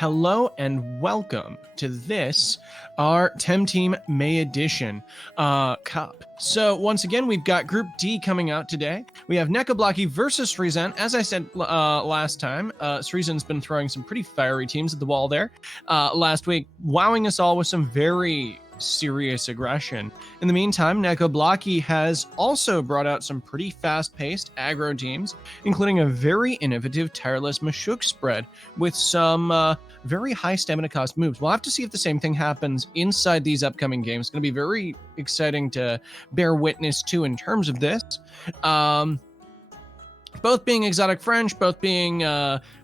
Hello and welcome to this, our TemTeam May Edition Cup. So once again, we've got Group D coming out today. We have Nekoblakii versus Sryzen. As I said last time, Sryzen's been throwing some pretty fiery teams at the wall there last week, wowing us all with some very serious aggression. In the meantime, Nekoblakii has also brought out some pretty fast-paced aggro teams, including a very innovative tireless Mashuk spread with some very high stamina cost moves. We'll have to see if the same thing happens inside these upcoming games. It's going to be very exciting to bear witness to in terms of this. Both being exotic French, both being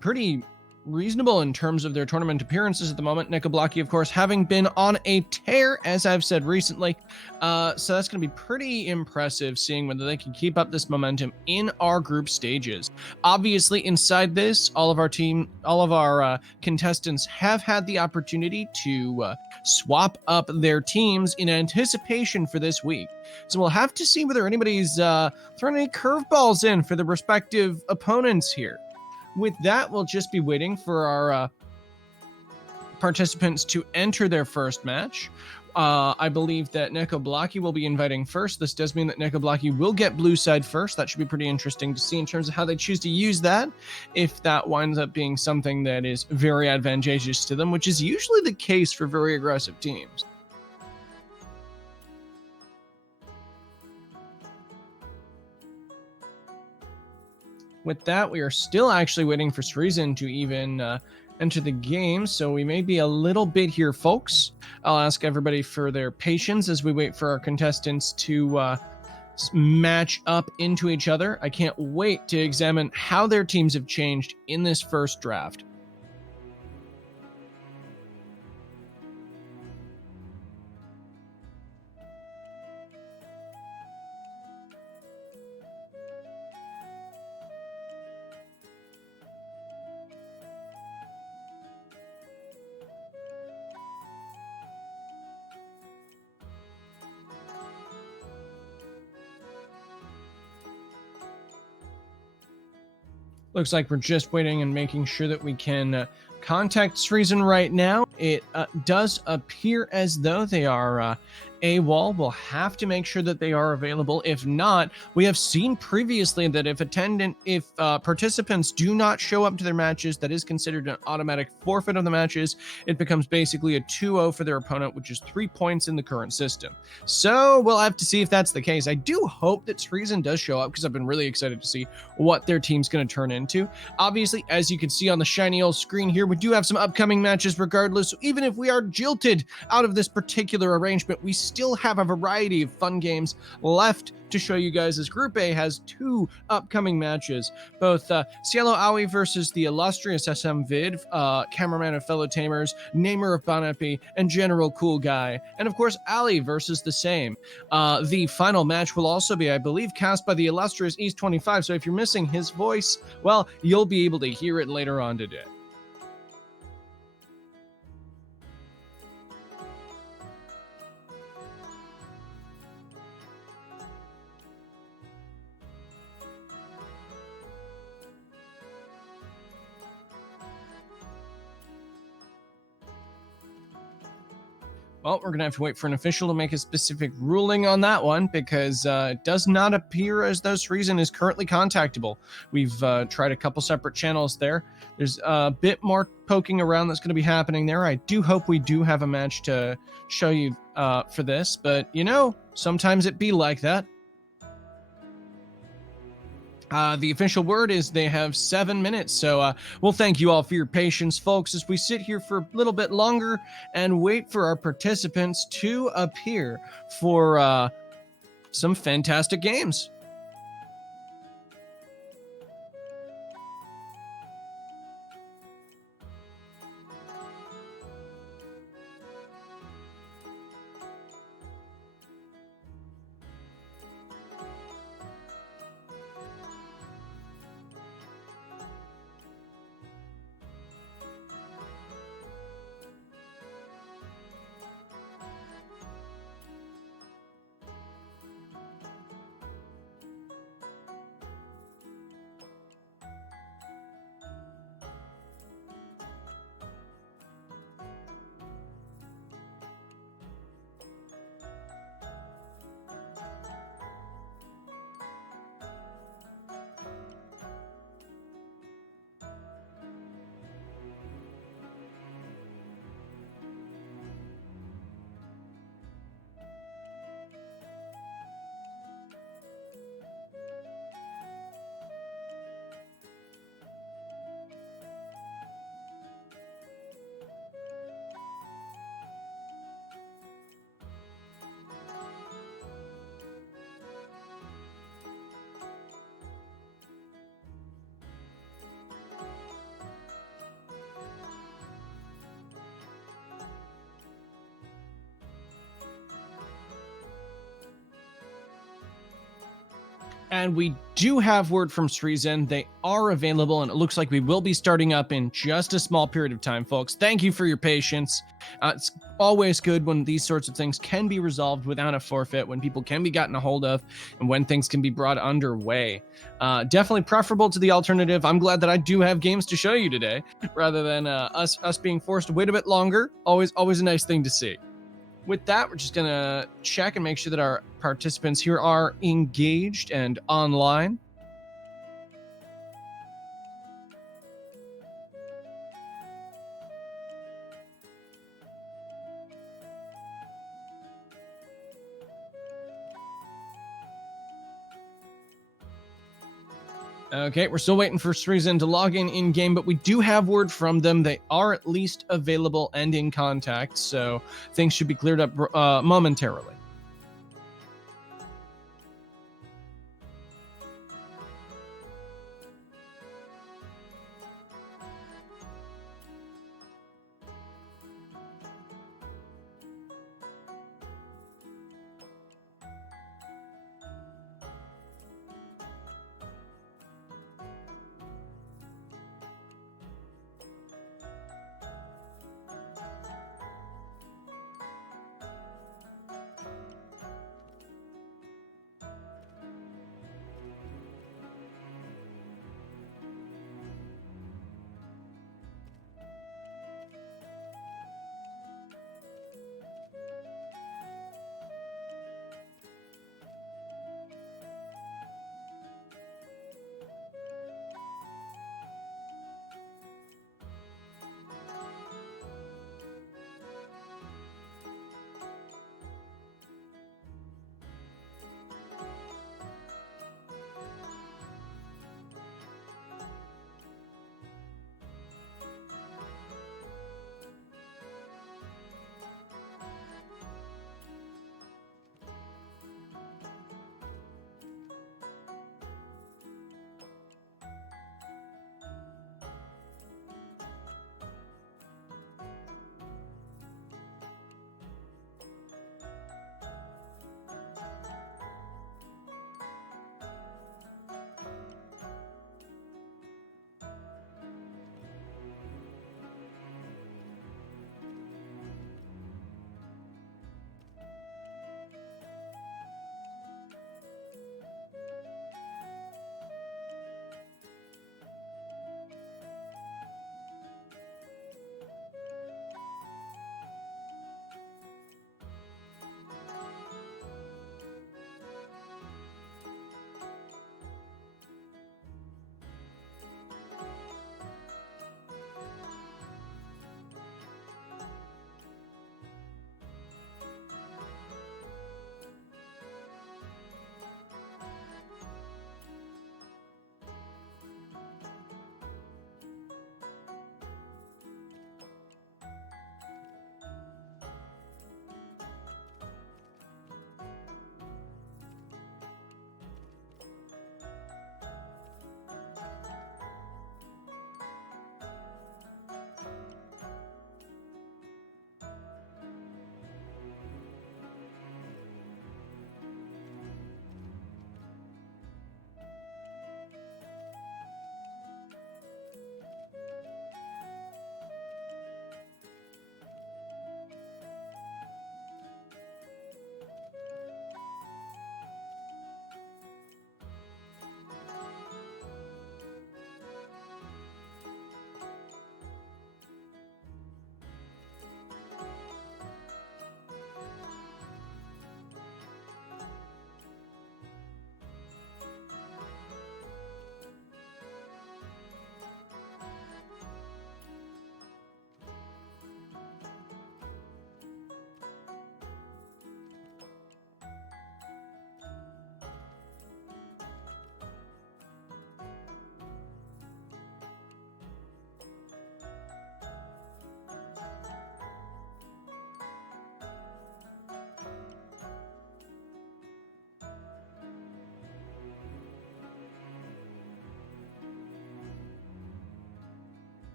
pretty reasonable in terms of their tournament appearances at the moment. Nekoblakii, of course, having been on a tear, as I've said recently. So that's going to be pretty impressive, seeing whether they can keep up this momentum in our group stages. Obviously, inside this, all of our contestants have had the opportunity to swap up their teams in anticipation for this week. So we'll have to see whether anybody's throwing any curveballs in for the respective opponents here. With that, we'll just be waiting for our participants to enter their first match. I believe that Nekoblakii will be inviting first. This does mean that Nekoblakii will get blue side first. That should be pretty interesting to see in terms of how they choose to use that, if that winds up being something that is very advantageous to them, which is usually the case for very aggressive teams. With that, we are still actually waiting for Sryzen to even enter the game, so we may be a little bit here, folks. I'll ask everybody for their patience as we wait for our contestants to match up into each other. I can't wait to examine how their teams have changed in this first draft. Looks like we're just waiting and making sure that we can contact Sryzen right now. It does appear as though they are AWOL. We'll have to make sure that they are available. If not, we have seen previously that if participants do not show up to their matches, that is considered an automatic forfeit of the matches. It becomes basically a 2-0 for their opponent, which is 3 points in the current system. So we'll have to see if that's the case. I do hope that Sryzen does show up, because I've been really excited to see what their team's going to turn into. Obviously, as you can see on the shiny old screen here, we do have some upcoming matches regardless. So even if we are jilted out of this particular arrangement, we still have a variety of fun games left to show you guys, as Group A has 2 upcoming matches, both Cielo Aoi versus the illustrious smvid, cameraman of Fellow Tamers, namer of Banapi, and general cool guy, and of course Allie versus the same. The final match will also be, I believe, cast by the illustrious East 25, so if you're missing his voice, well, you'll be able to hear it later on today. Well, we're going to have to wait for an official to make a specific ruling on that one, because it does not appear as though Sryzen is currently contactable. We've tried a couple separate channels there. There's a bit more poking around that's going to be happening there. I do hope we do have a match to show you for this, but, you know, sometimes it be like that. The official word is they have 7 minutes, so we'll thank you all for your patience, folks, as we sit here for a little bit longer and wait for our participants to appear for some fantastic games. And we do have word from Sryzen. They are available, and it looks like we will be starting up in just a small period of time, folks. Thank you for your patience. It's always good when these sorts of things can be resolved without a forfeit, when people can be gotten a hold of, and when things can be brought underway. Definitely preferable to the alternative. I'm glad that I do have games to show you today, rather than us being forced to wait a bit longer. Always a nice thing to see. With that, we're just going to check and make sure that our participants here are engaged and online. Okay, we're still waiting for Sryzen to log in game, but we do have word from them. They are at least available and in contact, so things should be cleared up momentarily.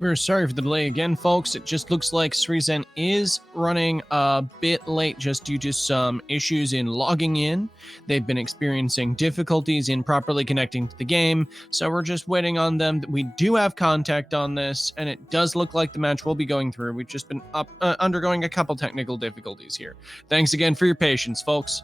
We're sorry for the delay again, folks. It just looks like Sryzen is running a bit late just due to some issues in logging in. They've been experiencing difficulties in properly connecting to the game, so we're just waiting on them. We do have contact on this, and it does look like the match will be going through. We've just been undergoing a couple technical difficulties here. Thanks again for your patience, folks.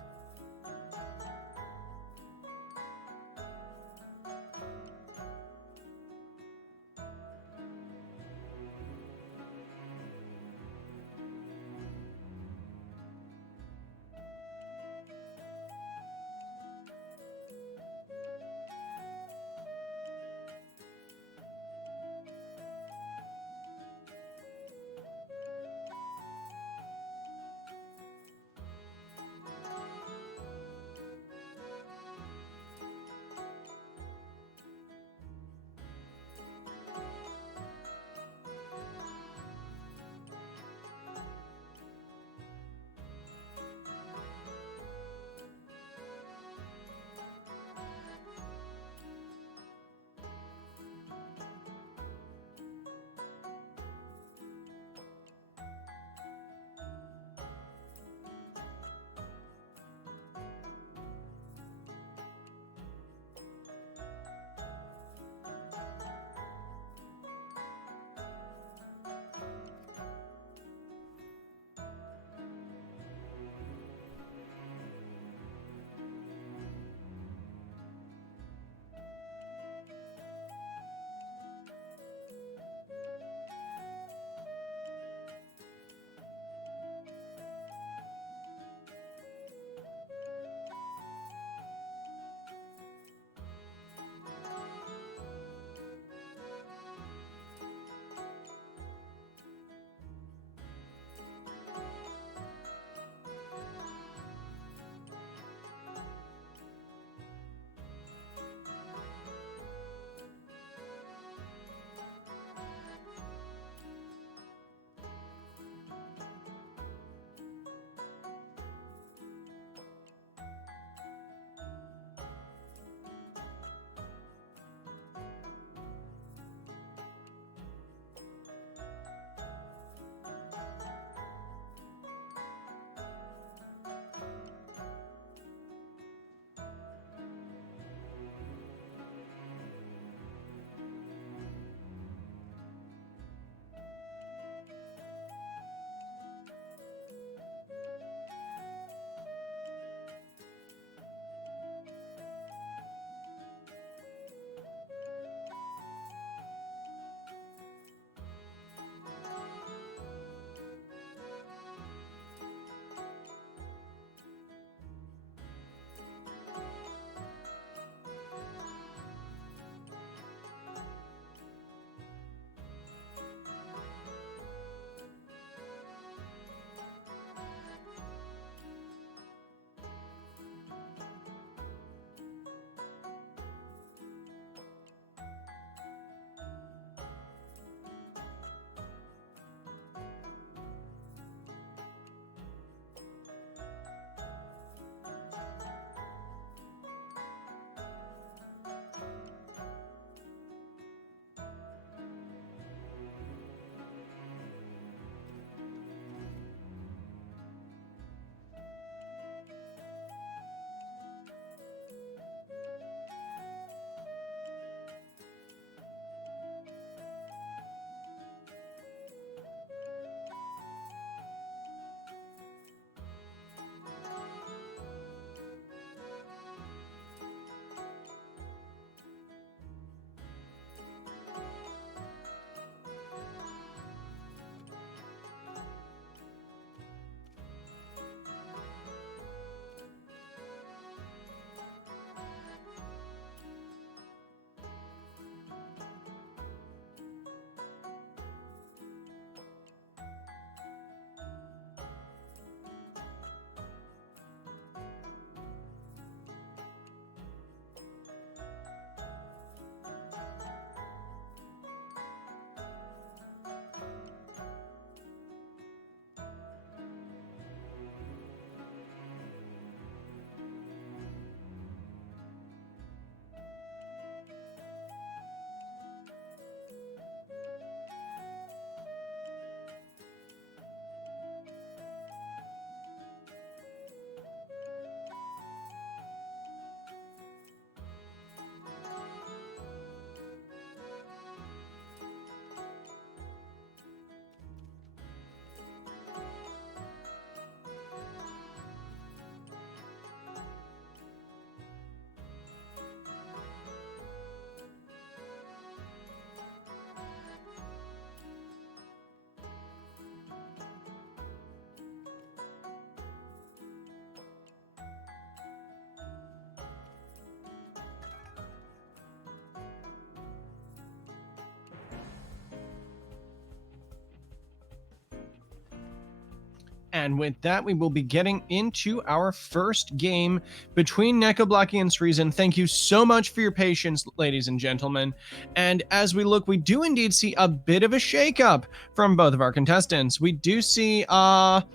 And with that, we will be getting into our first game between Nekoblakii and Sryzen. Thank you so much for your patience, ladies and gentlemen. And as we look, we do indeed see a bit of a shakeup from both of our contestants. We do see Gyalis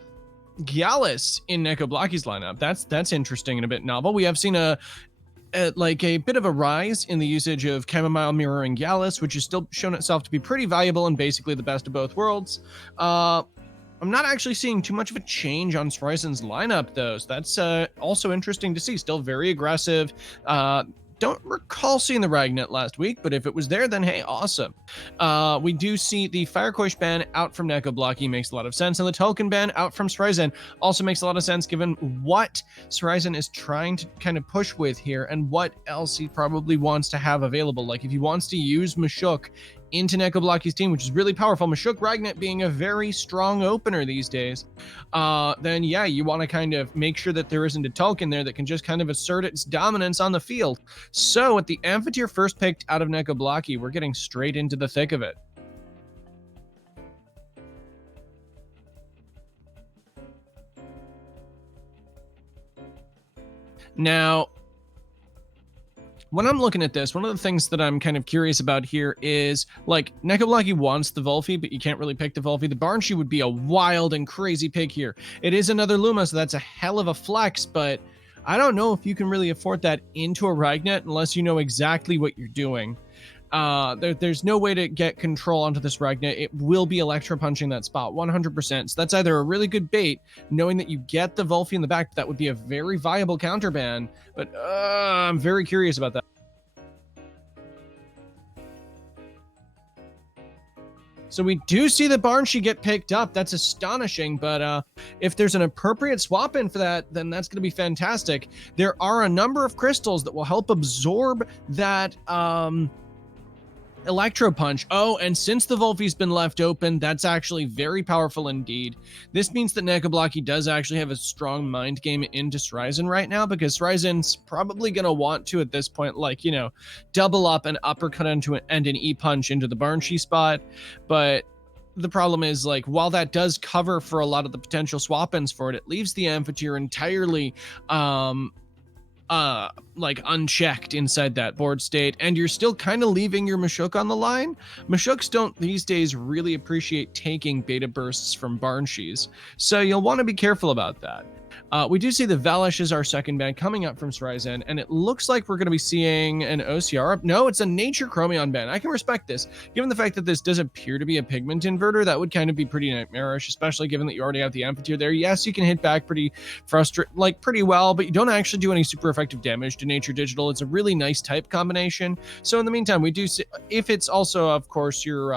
in Nekoblakii's lineup. That's interesting and a bit novel. We have seen a bit of a rise in the usage of Chamomile Mirroring Gyalis, which has still shown itself to be pretty valuable and basically the best of both worlds. I'm not actually seeing too much of a change on Sryzen's lineup, though, so that's also interesting to see. Still very aggressive. Don't recall seeing the Ragnet last week, but if it was there, then hey, awesome. We do see the Firecoish ban out from Nekoblakii, makes a lot of sense, and the Token ban out from Sryzen also makes a lot of sense given what Sryzen is trying to kind of push with here and what else he probably wants to have available. Like if he wants to use Mashuk into Nekoblakii's team, which is really powerful, Mashuk Ragnet being a very strong opener these days, then yeah, you want to kind of make sure that there isn't a token there that can just kind of assert its dominance on the field. So with the Amphitheater first picked out of Nekoblakii, we're getting straight into the thick of it. Now, when I'm looking at this, one of the things that I'm kind of curious about here is, like, Nekoblakii wants the Volphy, but you can't really pick the Volphy. The Barnshee would be a wild and crazy pick here. It is another Luma, so that's a hell of a flex, but I don't know if you can really afford that into a Ragnet unless you know exactly what you're doing. There's no way to get control onto this Ragnet. It will be Electro punching that spot 100%. So that's either a really good bait, knowing that you get the Volphy in the back. That would be a very viable counter ban, but I'm very curious about that. So we do see the Barnshee get picked up. That's astonishing, but if there's an appropriate swap in for that, then that's going to be fantastic. There are a number of crystals that will help absorb that Electro Punch. Oh, and since the Volphy's been left open, that's actually very powerful indeed. This means that Nekoblakii does actually have a strong mind game into Sryzen right now, because Sryzen's probably going to want to, at this point, like, you know, double up an uppercut into it and an E-punch into the Barnshee spot. But the problem is, like, while that does cover for a lot of the potential swap-ins for it, it leaves the Amphitheater entirely like unchecked inside that board state, and you're still kind of leaving your Mashuk on the line. Mashuks don't these days really appreciate taking beta bursts from Barnshees, so you'll want to be careful about that. We do see the Valish is our second ban coming up from Sryzen, and it looks like we're going to be seeing an OCR. No, it's a Nature Chromion ban. I can respect this. Given the fact that this does appear to be a pigment inverter, that would kind of be pretty nightmarish, especially given that you already have the Amphitheater there. Yes, you can hit back pretty well, but you don't actually do any super effective damage to Nature Digital. It's a really nice type combination. So in the meantime, we do see, if it's also, of course, your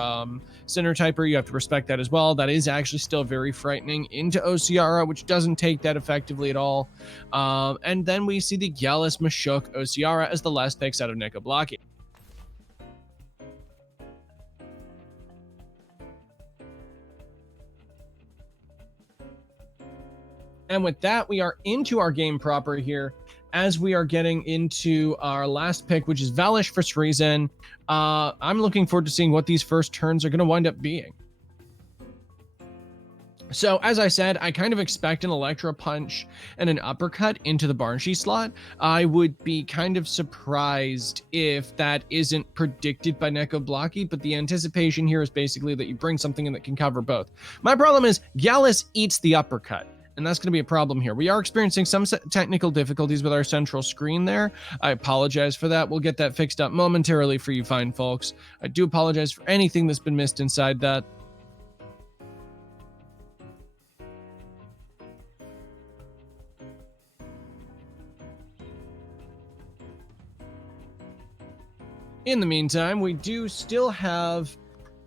Center Typer, you have to respect that as well. That is actually still very frightening into OCR, which doesn't take that effectively at all. And then we see the Gyalis, Mashuk, Ociara as the last picks out of Nekoblakii. And with that, we are into our game proper here, as we are getting into our last pick, which is Valish for Sryzen. I'm looking forward to seeing what these first turns are going to wind up being. So, as I said, I kind of expect an Electro Punch and an Uppercut into the Barnshee slot. I would be kind of surprised if that isn't predicted by Nekoblakii, but the anticipation here is basically that you bring something in that can cover both. My problem is Gyalis eats the Uppercut, and that's going to be a problem here. We are experiencing some technical difficulties with our central screen there. I apologize for that. We'll get that fixed up momentarily for you fine folks. I do apologize for anything that's been missed inside that. In the meantime, we do still have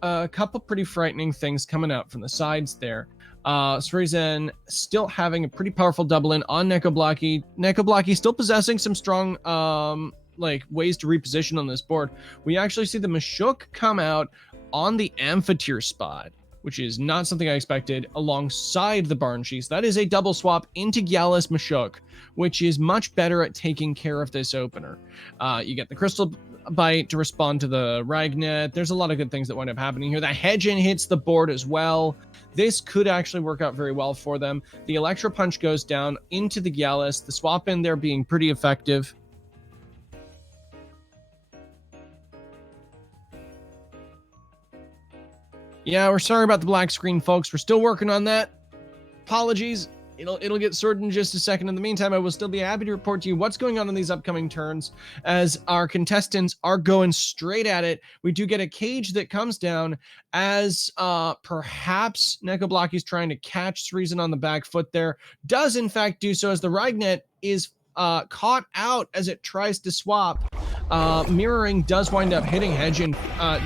a couple pretty frightening things coming out from the sides there. Sryzen still having a pretty powerful double in on Nekoblakii. Nekoblakii still possessing some strong ways to reposition on this board. We actually see the Mashuk come out on the Amphitheater spot, which is not something I expected, alongside the Barnshees. That is a double swap into Gyalis Mashuk, which is much better at taking care of this opener. You get the Crystal Bite to respond to the Ragnet. There's a lot of good things that wind up happening here. The Hedge-In hits the board as well. this could actually work out very well for them. The Electro Punch goes down into the Gallus, the swap in there being pretty effective. Yeah, we're sorry about the black screen, folks. We're still working on that. Apologies. It'll get sorted in just a second. In the meantime, I will still be happy to report to you what's going on in these upcoming turns as our contestants are going straight at it. We do get a cage that comes down as perhaps Nekoblakii is trying to catch Sryzen on the back foot there. Does in fact do so as the Ragnet is caught out as it tries to swap. Mirroring does wind up hitting Hedgen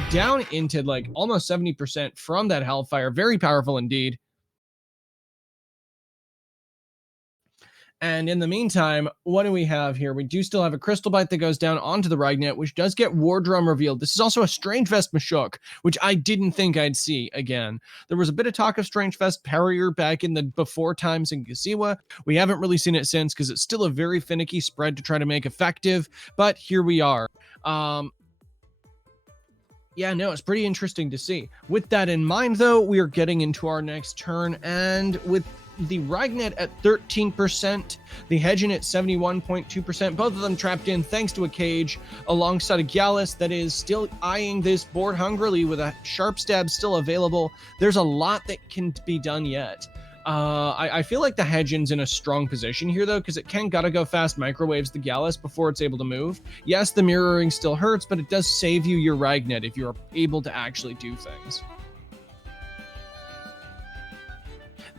down into like almost 70% from that Hellfire. Very powerful indeed. And in the meantime, what do we have here? We do still have a Crystal Bite that goes down onto the Ragnet, which does get War Drum revealed. This is also a Strange Vest Mashuk, which I didn't think I'd see again. There was a bit of talk of Strange Vest Parrier back in the before times in Gasiwa. We haven't really seen it since because it's still a very finicky spread to try to make effective, but here we are. Yeah, no, it's pretty interesting to see. With that in mind, though, we are getting into our next turn, and with the Ragnet at 13%, the Hedgen at 71.2%, both of them trapped in thanks to a cage, alongside a Gallus that is still eyeing this board hungrily with a Sharp Stab still available. There's a lot that can be done yet. I feel like the Hedgen's in a strong position here, though, because it gotta go fast microwaves the Gallus before it's able to move. Yes, the mirroring still hurts, but it does save you your Ragnet if you're able to actually do things.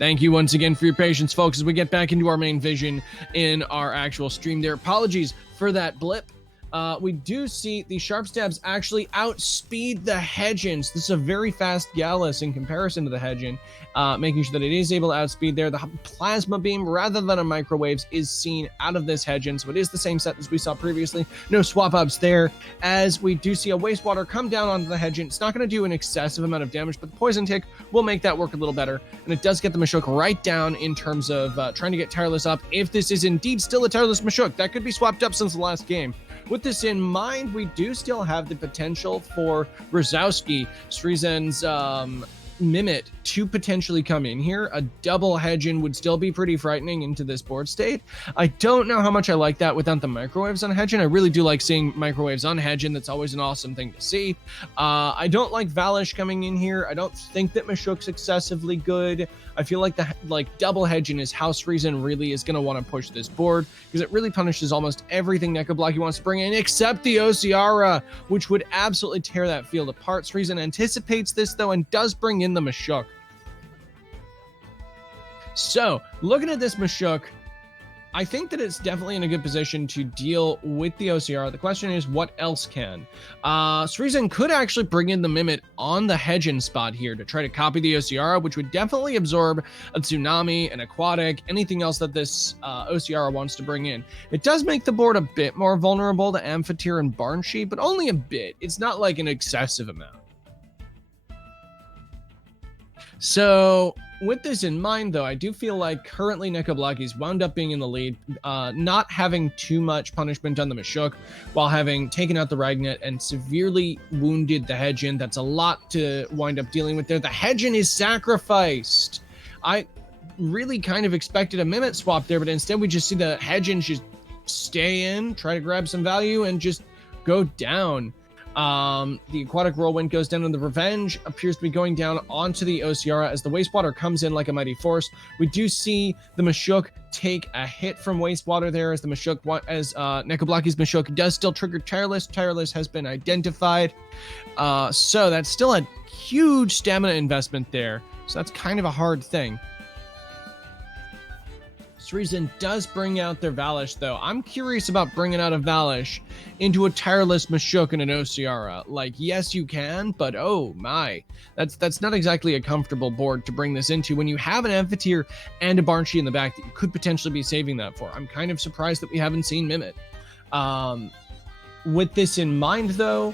Thank you once again for your patience, folks, as we get back into our main vision in our actual stream there. Apologies for that blip. We do see the Sharp Stabs actually outspeed the Hedgens. This is a very fast Gallus in comparison to the Hedgen, making sure that it is able to outspeed there. The Plasma Beam, rather than a Microwaves, is seen out of this Hedgen, so it is the same set as we saw previously. No swap-ups there, as we do see a Wastewater come down onto the Hedgen. It's not going to do an excessive amount of damage, but the Poison Tick will make that work a little better, and it does get the Mashuk right down in terms of trying to get Tireless up. If this is indeed still a Tireless Mashuk, that could be swapped up since the last game. With this in mind, we do still have the potential for Rosowski, Sryzen's Mimit, to potentially come in here. A double Hedgen would still be pretty frightening into this board state. I don't know how much I like that without the microwaves on Hedgen. I really do like seeing microwaves on Hedgen. That's always an awesome thing to see. I don't like Valish coming in here. I don't think that Mashuk's excessively good. I feel like the double Hedgen is how Sryzen really is going to want to push this board, because it really punishes almost everything Nekoblakii wants to bring in, except the Osiara, which would absolutely tear that field apart. Sryzen anticipates this, though, and does bring in the Mashuk. So, looking at this Mashuk, I think that it's definitely in a good position to deal with the OCR. The question is, what else can? Sryzen could actually bring in the Mimit on the Hedgen spot here to try to copy the OCR, which would definitely absorb a Tsunami, an Aquatic, anything else that this OCR wants to bring in. It does make the board a bit more vulnerable to Amphitheater and Barnsheet, but only a bit. It's not like an excessive amount. So, with this in mind, though, I do feel like currently Nekoblakii's wound up being in the lead, not having too much punishment on the Mashuk, while having taken out the Ragnet and severely wounded the Hedgen. That's a lot to wind up dealing with there. The Hedgen is sacrificed. I really kind of expected a Mimit swap there, but instead we just see the Hedgen just stay in, try to grab some value, and just go down. The Aquatic Whirlwind goes down, and the Revenge appears to be going down onto the Osiara as the Wastewater comes in like a mighty force. We do see the Mashuk take a hit from Wastewater there as the Mashuk, Nekoblakii's Mashuk does still trigger Tireless. Tireless has been identified. So that's still a huge stamina investment there. So that's kind of a hard thing. Sryzen does bring out their Valish, though. I'm curious about bringing out a Valish into a Tireless Mashuk and an Osiara. Like, yes, you can, but oh my. That's not exactly a comfortable board to bring this into when you have an Amphitheater and a Barnsheet in the back that you could potentially be saving that for. I'm kind of surprised that we haven't seen Mimit. With this in mind, though,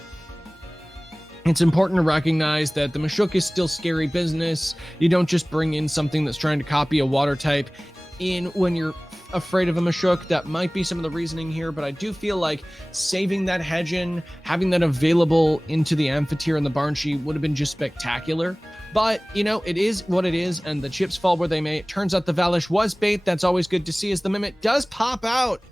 it's important to recognize that the Mashuk is still scary business. You don't just bring in something that's trying to copy a water type in when you're afraid of a Mashuk. That might be some of the reasoning here, but I do feel like saving that Hedgen, having that available into the Amphitheater and the Barnshee would have been just spectacular. But, you know, it is what it is, and the chips fall where they may. It turns out the Valish was bait. That's always good to see as the Mimit does pop out.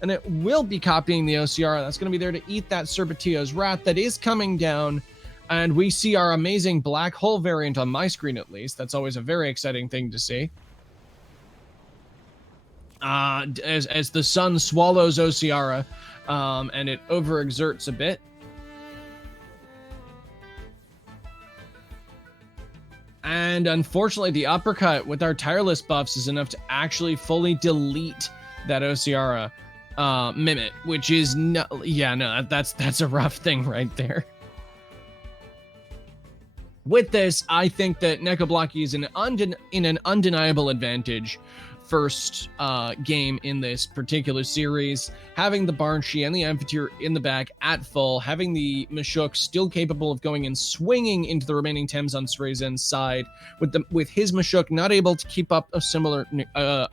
And it will be copying the OCR. That's going to be there to eat that Serpentio's Wrath that is coming down. And we see our amazing black hole variant on my screen, at least. That's always a very exciting thing to see. As the sun swallows Ociara, and it overexerts a bit. And unfortunately, the uppercut with our tireless buffs is enough to actually fully delete that Ociara Mimit, which is that's a rough thing right there. With this, I think that Nekoblakii is in an undeniable advantage first game in this particular series, having the Barnshee and the Amphitheater in the back at full, having the Mashuk still capable of going and swinging into the remaining Tems on Sryzen's side, with his Mashuk not able to keep up a similar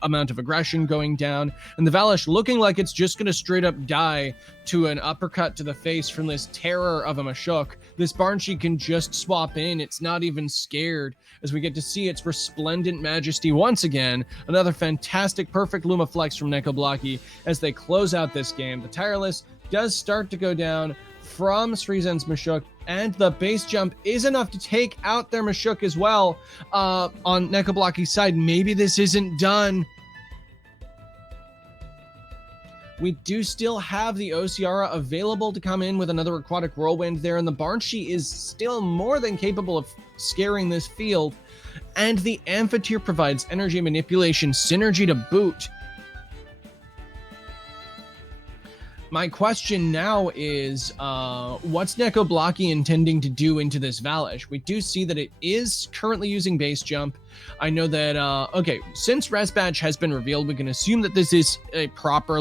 amount of aggression going down, and the Valish looking like it's just going to straight up die to an uppercut to the face from this terror of a Mashuk. This Barnshee can just swap in. It's not even scared, as we get to see its resplendent majesty once again. Another fantastic, perfect Lumaflex from Nekoblakii as they close out this game. The Tireless does start to go down from Sryzen's Mashuk, and the base jump is enough to take out their Mashuk as well on Nekoblakii's side. Maybe this isn't done. We do still have the Ociara available to come in with another Aquatic Whirlwind there, and the Barnshee is still more than capable of scaring this field, and the Amphitheater provides energy manipulation synergy to boot. My question now is, what's Nekoblakii intending to do into this Valish? We do see that it is currently using base jump. I know that, okay, since Res Badge has been revealed, we can assume that this is a proper,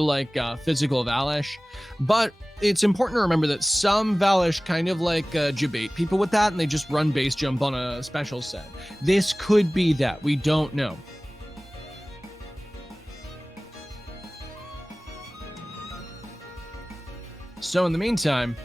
physical Valish. But it's important to remember that some Valish kind of debate people with that, and they just run base jump on a special set. This could be that. We don't know. So in the meantime,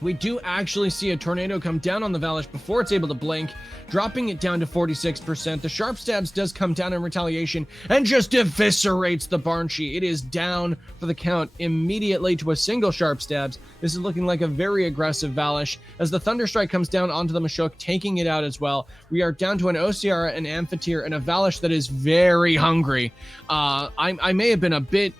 we do actually see a tornado come down on the Valish before it's able to blink, dropping it down to 46%. The Sharp Stabs does come down in retaliation and just eviscerates the Barnshee. It is down for the count immediately to a single Sharp Stabs. This is looking like a very aggressive Valish as the Thunderstrike comes down onto the Mashuk, taking it out as well. We are down to an Ociara, an Amphitheater, and a Valish that is very hungry. I may have been a bit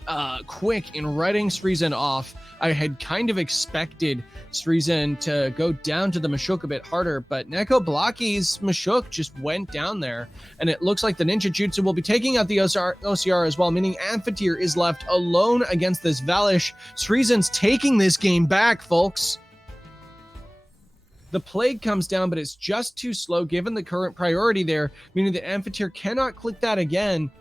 quick in writing Sryzen off. I had kind of expected Sryzen to go down to the Mashuk a bit harder, but Nekoblakii's Mashuk just went down there, and it looks like the Ninja Jutsu will be taking out the OCR as well, meaning Amphitheater is left alone against this Valish. Sryzen's taking this game back, folks. The Plague comes down, but it's just too slow given the current priority there, meaning the Amphitheater cannot click that again.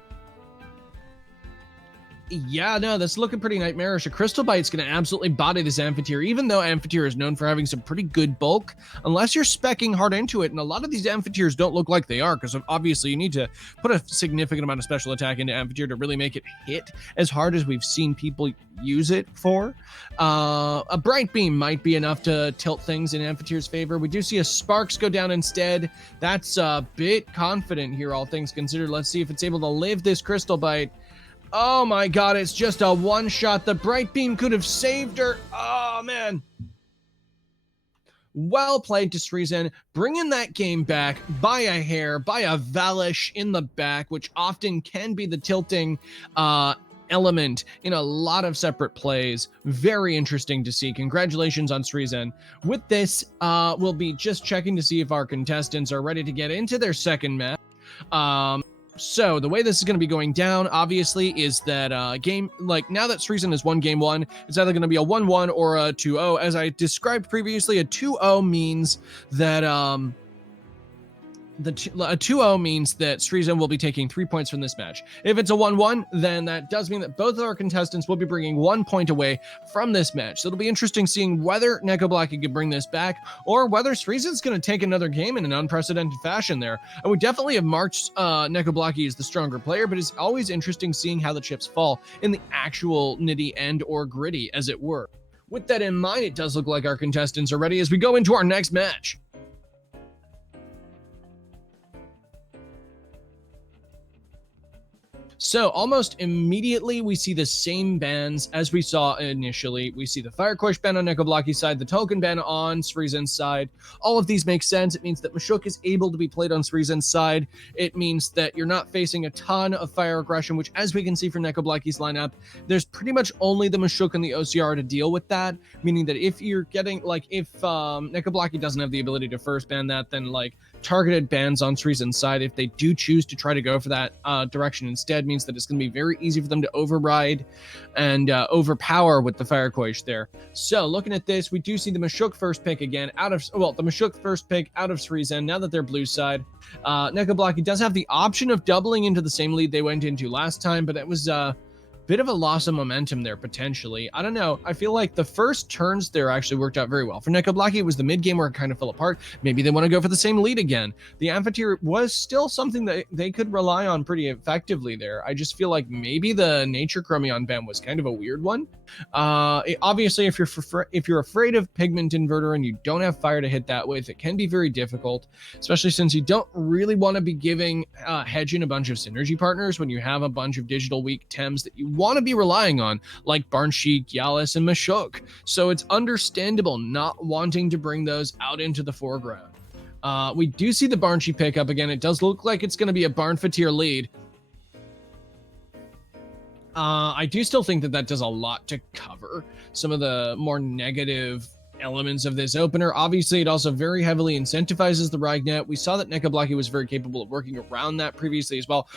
Yeah, no, that's looking pretty nightmarish. A Crystal Bite's going to absolutely body this Amphitheater, even though Amphitheater is known for having some pretty good bulk, unless you're speccing hard into it. And a lot of these Amphitheaters don't look like they are, because obviously you need to put a significant amount of special attack into Amphitheater to really make it hit as hard as we've seen people use it for. A Bright Beam might be enough to tilt things in Amphitheater's favor. We do see a Sparks go down instead. That's a bit confident here, all things considered. Let's see if it's able to live this Crystal Bite. Oh my god, it's just a one shot. The Bright Beam could have saved her. Oh man. Well played to Sryzen, bringing that game back by a hair, by a Valish in the back, which often can be the tilting element in a lot of separate plays. Very interesting to see. Congratulations on Sryzen. With this, we'll be just checking to see if our contestants are ready to get into their second match. So the way this is going to be going down, obviously, is that now that Sryzen has won game one, it's either going to be a 1-1 or a 2-0. As I described previously, a 2-0 means that a 2-0 means that Sryzen will be taking 3 points from this match. If it's a 1-1, then that does mean that both of our contestants will be bringing 1 point away from this match. So it'll be interesting seeing whether Nekoblakii can bring this back or whether Sryzen's going to take another game in an unprecedented fashion there. I would definitely have marked Nekoblakii as the stronger player, but it's always interesting seeing how the chips fall in the actual nitty and or gritty, as it were. With that in mind, it does look like our contestants are ready as we go into our next match. So almost immediately, we see the same bans as we saw initially. We see the Fire Quench ban on Nekoblakii's side, the Token ban on Sryzen's side. All of these make sense. It means that Mashuk is able to be played on Sryzen's side. It means that you're not facing a ton of fire aggression, which, as we can see from Nekoblakii's lineup, there's pretty much only the Mashuk and the OCR to deal with that, meaning that if you're getting, like, if Nekoblakii doesn't have the ability to first ban that, then, like, targeted bans on Sryzen's side, if they do choose to try to go for that direction instead, means that it's going to be very easy for them to override and overpower with the Fire Quench there. So looking at this, we do see the Mashuk first pick again out of, well, the Mashuk first pick out of Sryzen now that they're blue side. Nekoblakii does have the option of doubling into the same lead they went into last time, but it was bit of a loss of momentum there, potentially. I don't know. I feel like the first turns there actually worked out very well. For Nekoblakii, it was the mid game where it kind of fell apart. Maybe they want to go for the same lead again. The Amphitheater was still something that they could rely on pretty effectively there. I just feel like maybe the Nature Chromion ban was kind of a weird one. Obviously, if you're afraid of Pigment Inverter and you don't have fire to hit that with, it can be very difficult, especially since you don't really want to be giving Hedgin a bunch of synergy partners when you have a bunch of digital weak Tems that you want to be relying on, like Barnsheik, Yalis, and Mashuk. So it's understandable not wanting to bring those out into the foreground. We do see the Barnsheik pick up again. It does look like it's going to be a Barnfatir lead. I do still think that does a lot to cover some of the more negative elements of this opener. Obviously, it also very heavily incentivizes the Ragnet. We saw that Nekoblakii was very capable of working around that previously as well.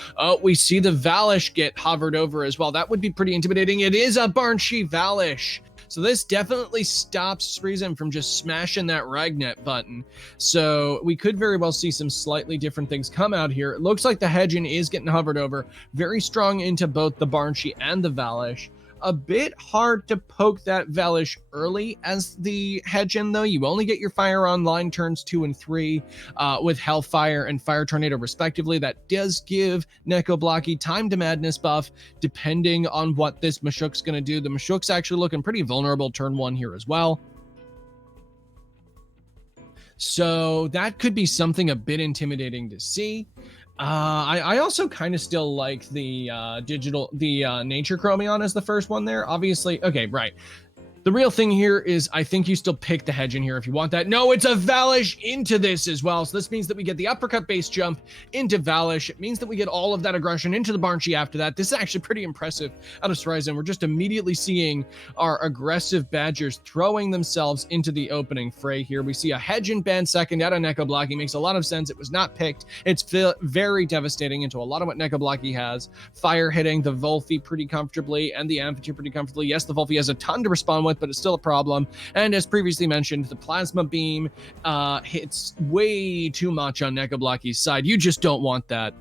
We see the Valish get hovered over as well. That would be pretty intimidating. It is a Barnsheik Valish. So this definitely stops Sryzen from just smashing that Ragnet button. So we could very well see some slightly different things come out here. It looks like the Hedgin is getting hovered over. Very strong into both the Barnsheik and the Valish. A bit hard to poke that Valish early as the Hedgin, though. You only get your fire online turns 2 and 3 with Hellfire and Fire Tornado, respectively. That does give Nekoblakii time to madness buff, depending on what this Mashuk's going to do. The Mashuk's actually looking pretty vulnerable turn 1 here as well. So that could be something a bit intimidating to see. I also kind of still like the Nature Chromion as the first one there. Obviously, okay, right. The real thing here is I think you still pick the Hedgin here if you want that. No, it's a Valish into this as well. So this means that we get the uppercut base jump into Valish. It means that we get all of that aggression into the Barnsheik after that. This is actually pretty impressive out of Sryzen. We're just immediately seeing our aggressive Badgers throwing themselves into the opening fray here. We see a Hedgin ban second out of Nekoblakii. Makes a lot of sense. It was not picked. It's very devastating into a lot of what Nekoblakii has. Fire hitting the Volfi pretty comfortably and the Amphitheater pretty comfortably. Yes, the Volfi has a ton to respond with, but it's still a problem. And as previously mentioned, the Plasma Beam hits way too much on Nekoblakii's side. You just don't want that.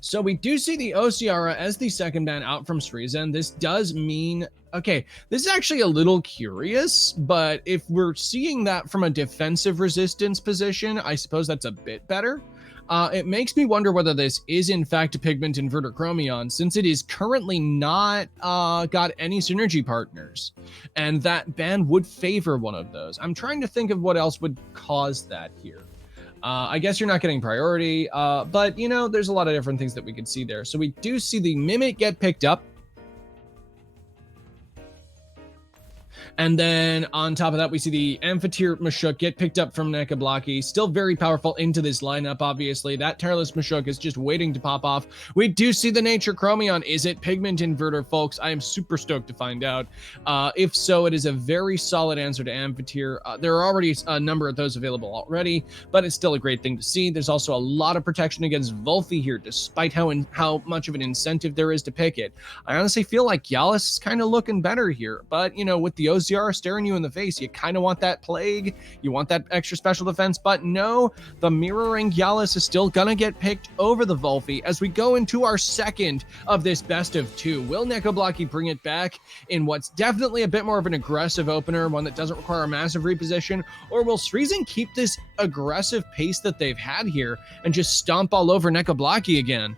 So we do see the Ociara as the second ban out from Sryzen. This does mean, okay, this is actually a little curious, but if we're seeing that from a defensive resistance position, I suppose that's a bit better. It makes me wonder whether this is in fact a Pigment Inverter Chromion, since it is currently not got any synergy partners, and that ban would favor one of those. I'm trying to think of what else would cause that here. I guess you're not getting priority, but you know, there's a lot of different things that we could see there. So we do see the Mimic get picked up. And then on top of that, we see the Amphitheater Mashuk get picked up from Nekoblakii. Still very powerful into this lineup, obviously. That Tireless Mashuk is just waiting to pop off. We do see the Nature Chromion. Is it Pigment Inverter, folks? I am super stoked to find out. If so, it is a very solid answer to Amphitheater. There are already a number of those available already, but it's still a great thing to see. There's also a lot of protection against Volfi here, despite how much of an incentive there is to pick it. I honestly feel like Yalis is kind of looking better here, but, you know, with the OCR staring you in the face. You kind of want that Plague, you want that extra special defense, but no, the mirroring Gallus is still gonna get picked over the Volphy as we go into our second of this best of two. Will Nekoblakii bring it back in what's definitely a bit more of an aggressive opener, one that doesn't require a massive reposition, or will Sryzen keep this aggressive pace that they've had here and just stomp all over Nekoblakii again?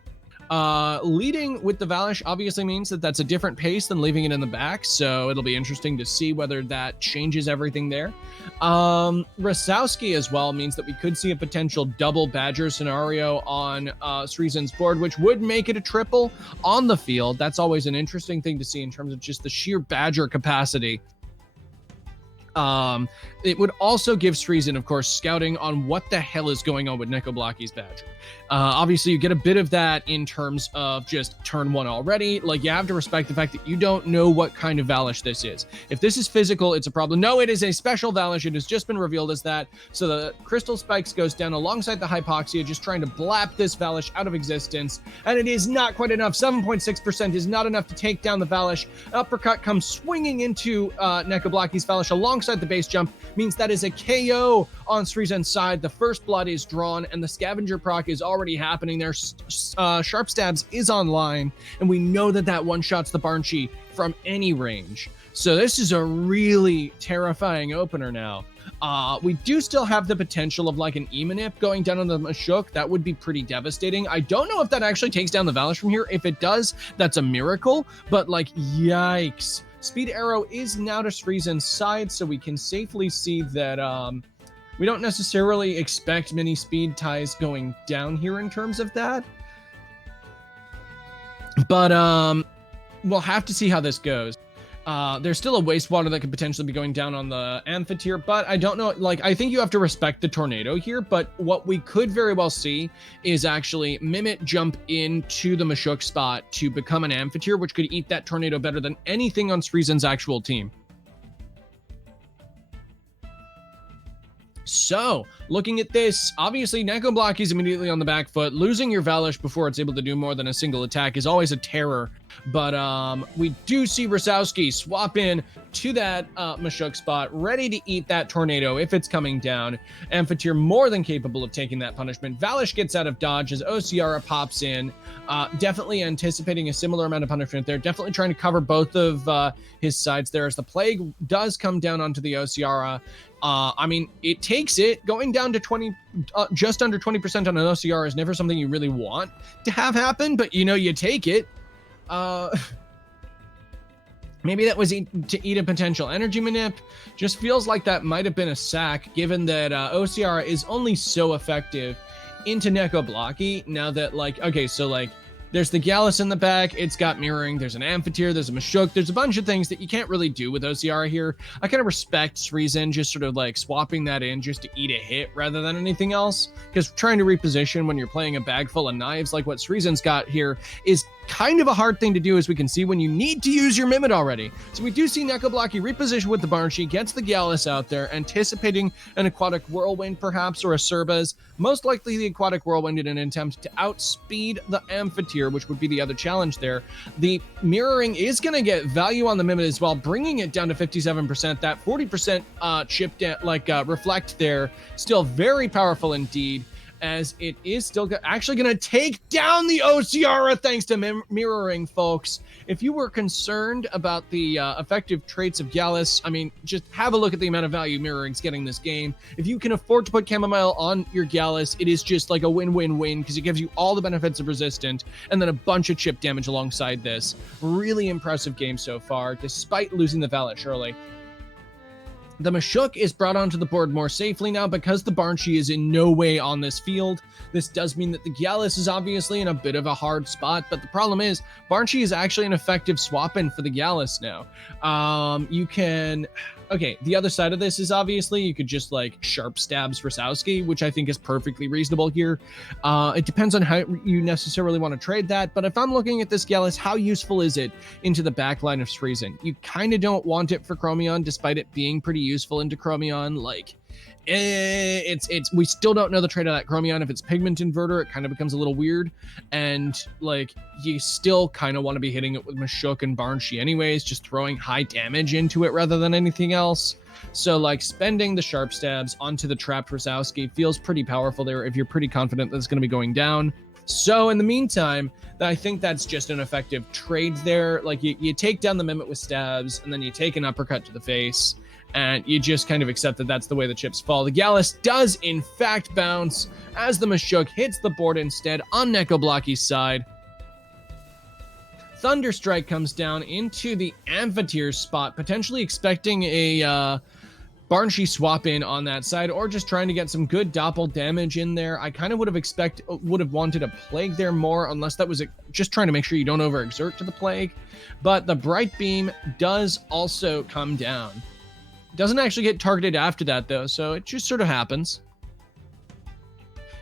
Leading with the Valish obviously means that that's a different pace than leaving it in the back, so it'll be interesting to see whether that changes everything there. Rasowski as well means that we could see a potential double Badger scenario on Sryzen's board, which would make it a triple on the field. That's always an interesting thing to see in terms of just the sheer Badger capacity. It would also give Sryzen, of course, scouting on what the hell is going on with Nekoblakii's Badger. Obviously, you get a bit of that in terms of just turn one already. Like, you have to respect the fact that you don't know what kind of Valish this is. If this is physical, it's a problem. No, it is a special Valish. It has just been revealed as that. So the Crystal Spikes goes down alongside the Hypoxia, just trying to blap this Valish out of existence. And it is not quite enough. 7.6% is not enough to take down the Valish. Uppercut comes swinging into Nekoblakii's Valish alongside the base jump. Means that is a KO on Sryzen's side. The first blood is drawn, and the Scavenger proc is already happening there. Sharp Stabs is online, and we know that that one-shots the Banshee from any range. So this is a really terrifying opener now. We do still have the potential of like an E-Manip going down on the Mashuk. That would be pretty devastating. I don't know if that actually takes down the Valish from here. If it does, that's a miracle, but like, yikes. Speed Arrow is now to Sryzen's side, so we can safely see that we don't necessarily expect many speed ties going down here in terms of that. But we'll have to see how this goes. There's still a wastewater that could potentially be going down on the amphitheater, but I don't know. Like, I think you have to respect the tornado here, but what we could very well see is actually Mimit jump into the Mashuk spot to become an amphitheater, which could eat that tornado better than anything on Sryzen's actual team. So, looking at this, obviously Nekoblakii is immediately on the back foot. Losing your Valish before it's able to do more than a single attack is always a terror. But we do see Rasowski swap in to that Mashuk spot, ready to eat that tornado if it's coming down. Amphitheater more than capable of taking that punishment. Valish gets out of dodge as Ociara pops in, definitely anticipating a similar amount of punishment there. Definitely trying to cover both of his sides there as the Plague does come down onto the Ociara. I mean, it takes it. Going down to 20, just under 20% on an OCR is never something you really want to have happen, but you know, you take it. Maybe that was to eat a potential energy manip. Just feels like that might have been a sack, given that OCR is only so effective into Nekoblakii. Now that, like, okay, so like, there's the Gallus in the back, it's got mirroring, there's an amphitheater, there's a Mashuk, there's a bunch of things that you can't really do with OCR here. I kind of respect Sryzen just sort of like swapping that in just to eat a hit rather than anything else, because trying to reposition when you're playing a bag full of knives like what Sryzen's got here is kind of a hard thing to do, as we can see, when you need to use your Mimit already. So we do see Nekoblakii reposition with the Banshee, gets the Gallus out there, anticipating an Aquatic Whirlwind perhaps, or a Cerbas. Most likely the Aquatic Whirlwind in an attempt to outspeed the Amphitheater, which would be the other challenge there. The mirroring is going to get value on the Mimit as well, bringing it down to 57%. That 40% chip reflect there, still very powerful indeed, as it is still actually going to take down the Ociara thanks to mirroring, folks. If you were concerned about the effective traits of Gallus, I mean, just have a look at the amount of value mirroring's getting this game. If you can afford to put Chamomile on your Gallus, it is just like a win-win-win, because it gives you all the benefits of resistant and then a bunch of chip damage alongside this. Really impressive game so far, despite losing the Valish early. The Mashuk is brought onto the board more safely now because the Banshee is in no way on this field. This does mean that the Gallus is obviously in a bit of a hard spot, but the problem is Banshee is actually an effective swap-in for the Gallus now. You can... Okay, the other side of this is obviously you could just like sharp stabs Rasowski, which I think is perfectly reasonable here. It depends on how you necessarily want to trade that, but if I'm looking at this Gallus, how useful is it into the backline of Sryzen? You kind of don't want it for Chromion, despite it being pretty useful into Chromion. Like, we still don't know the trait of that Chromion. If it's pigment inverter, it kind of becomes a little weird, and like you still kind of want to be hitting it with Mashuk and Barnshee anyways, just throwing high damage into it rather than anything else. So like spending the sharp stabs onto the trapped Rosowski feels pretty powerful there if you're pretty confident that it's going to be going down. So in the meantime, I think that's just an effective trade there. Like you take down the Mimit with stabs, and then you take an uppercut to the face, and you just kind of accept that that's the way the chips fall. The Gallus does in fact bounce as the Mashuk hits the board instead on Nekoblakii's side. Thunderstrike comes down into the Amphitheater spot, potentially expecting a Barnshee swap in on that side, or just trying to get some good doppel damage in there. I kind of would have wanted a Plague there more, unless that was just trying to make sure you don't overexert to the Plague. But the Bright Beam does also come down. Doesn't actually get targeted after that though, so it just sort of happens.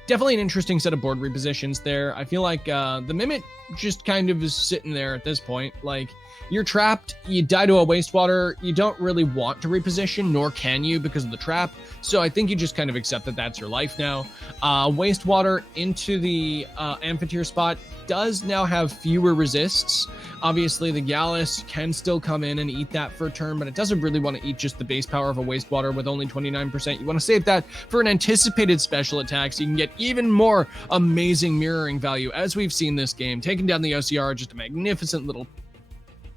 Definitely an interesting set of board repositions there. I feel like the Mimit just kind of is sitting there at this point. Like, you're trapped, you die to a Wastewater, you don't really want to reposition, nor can you because of the trap. So I think you just kind of accept that that's your life now. Wastewater into the Amphitheater spot does now have fewer resists. Obviously, the Gallus can still come in and eat that for a turn, but it doesn't really want to eat just the base power of a Wastewater with only 29%. You want to save that for an anticipated special attack so you can get even more amazing mirroring value, as we've seen this game. Taking down the OCR, just a magnificent little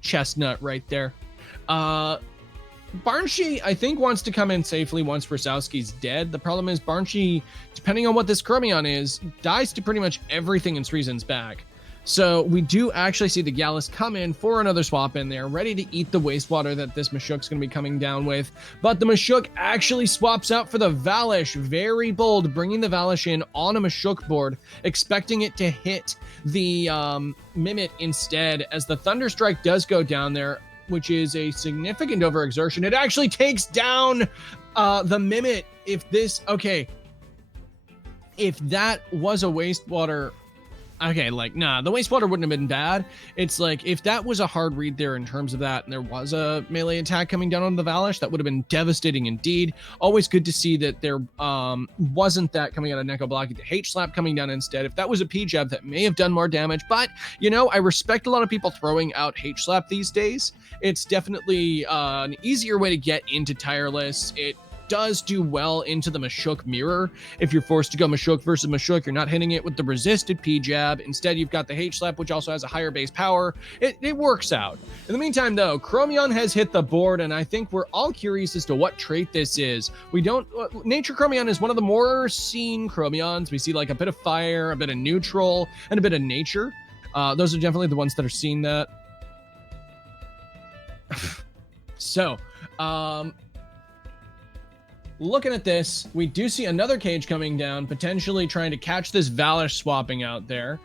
chestnut right there. Barnshee, I think, wants to come in safely once Rosowski's dead. The problem is Barnshee, depending on what this Chromion is, dies to pretty much everything in Sryzen's back. So we do actually see the Gallus come in for another swap in there, ready to eat the Wastewater that this Mashuk's going to be coming down with. But the Mashuk actually swaps out for the Valish. Very bold, bringing the Valish in on a Mashuk board, expecting it to hit the Mimit instead, as the Thunderstrike does go down there, which is a significant overexertion. It actually takes down the Mimit. If that was a Wastewater... Okay, like, nah, the Wastewater wouldn't have been bad. It's like, if that was a hard read there in terms of that, and there was a melee attack coming down on the Valish, that would have been devastating indeed. Always good to see that there wasn't that coming out of Nekoblakii, the H-Slap coming down instead. If that was a P-Jab, that may have done more damage, but, you know, I respect a lot of people throwing out H-Slap these days. It's definitely an easier way to get into Tireless. It does do well into the Mashuk mirror. If you're forced to go Mashuk versus Mashuk, you're not hitting it with the resisted P-Jab. Instead, you've got the H-Slap, which also has a higher base power. It works out. In the meantime, though, Chromion has hit the board, and I think we're all curious as to what trait this is. Nature Chromion is one of the more seen Chromions. We see like a bit of fire, a bit of neutral, and a bit of nature. Those are definitely the ones that are seeing that. So, looking at this, we do see another cage coming down, potentially trying to catch this Valish swapping out there.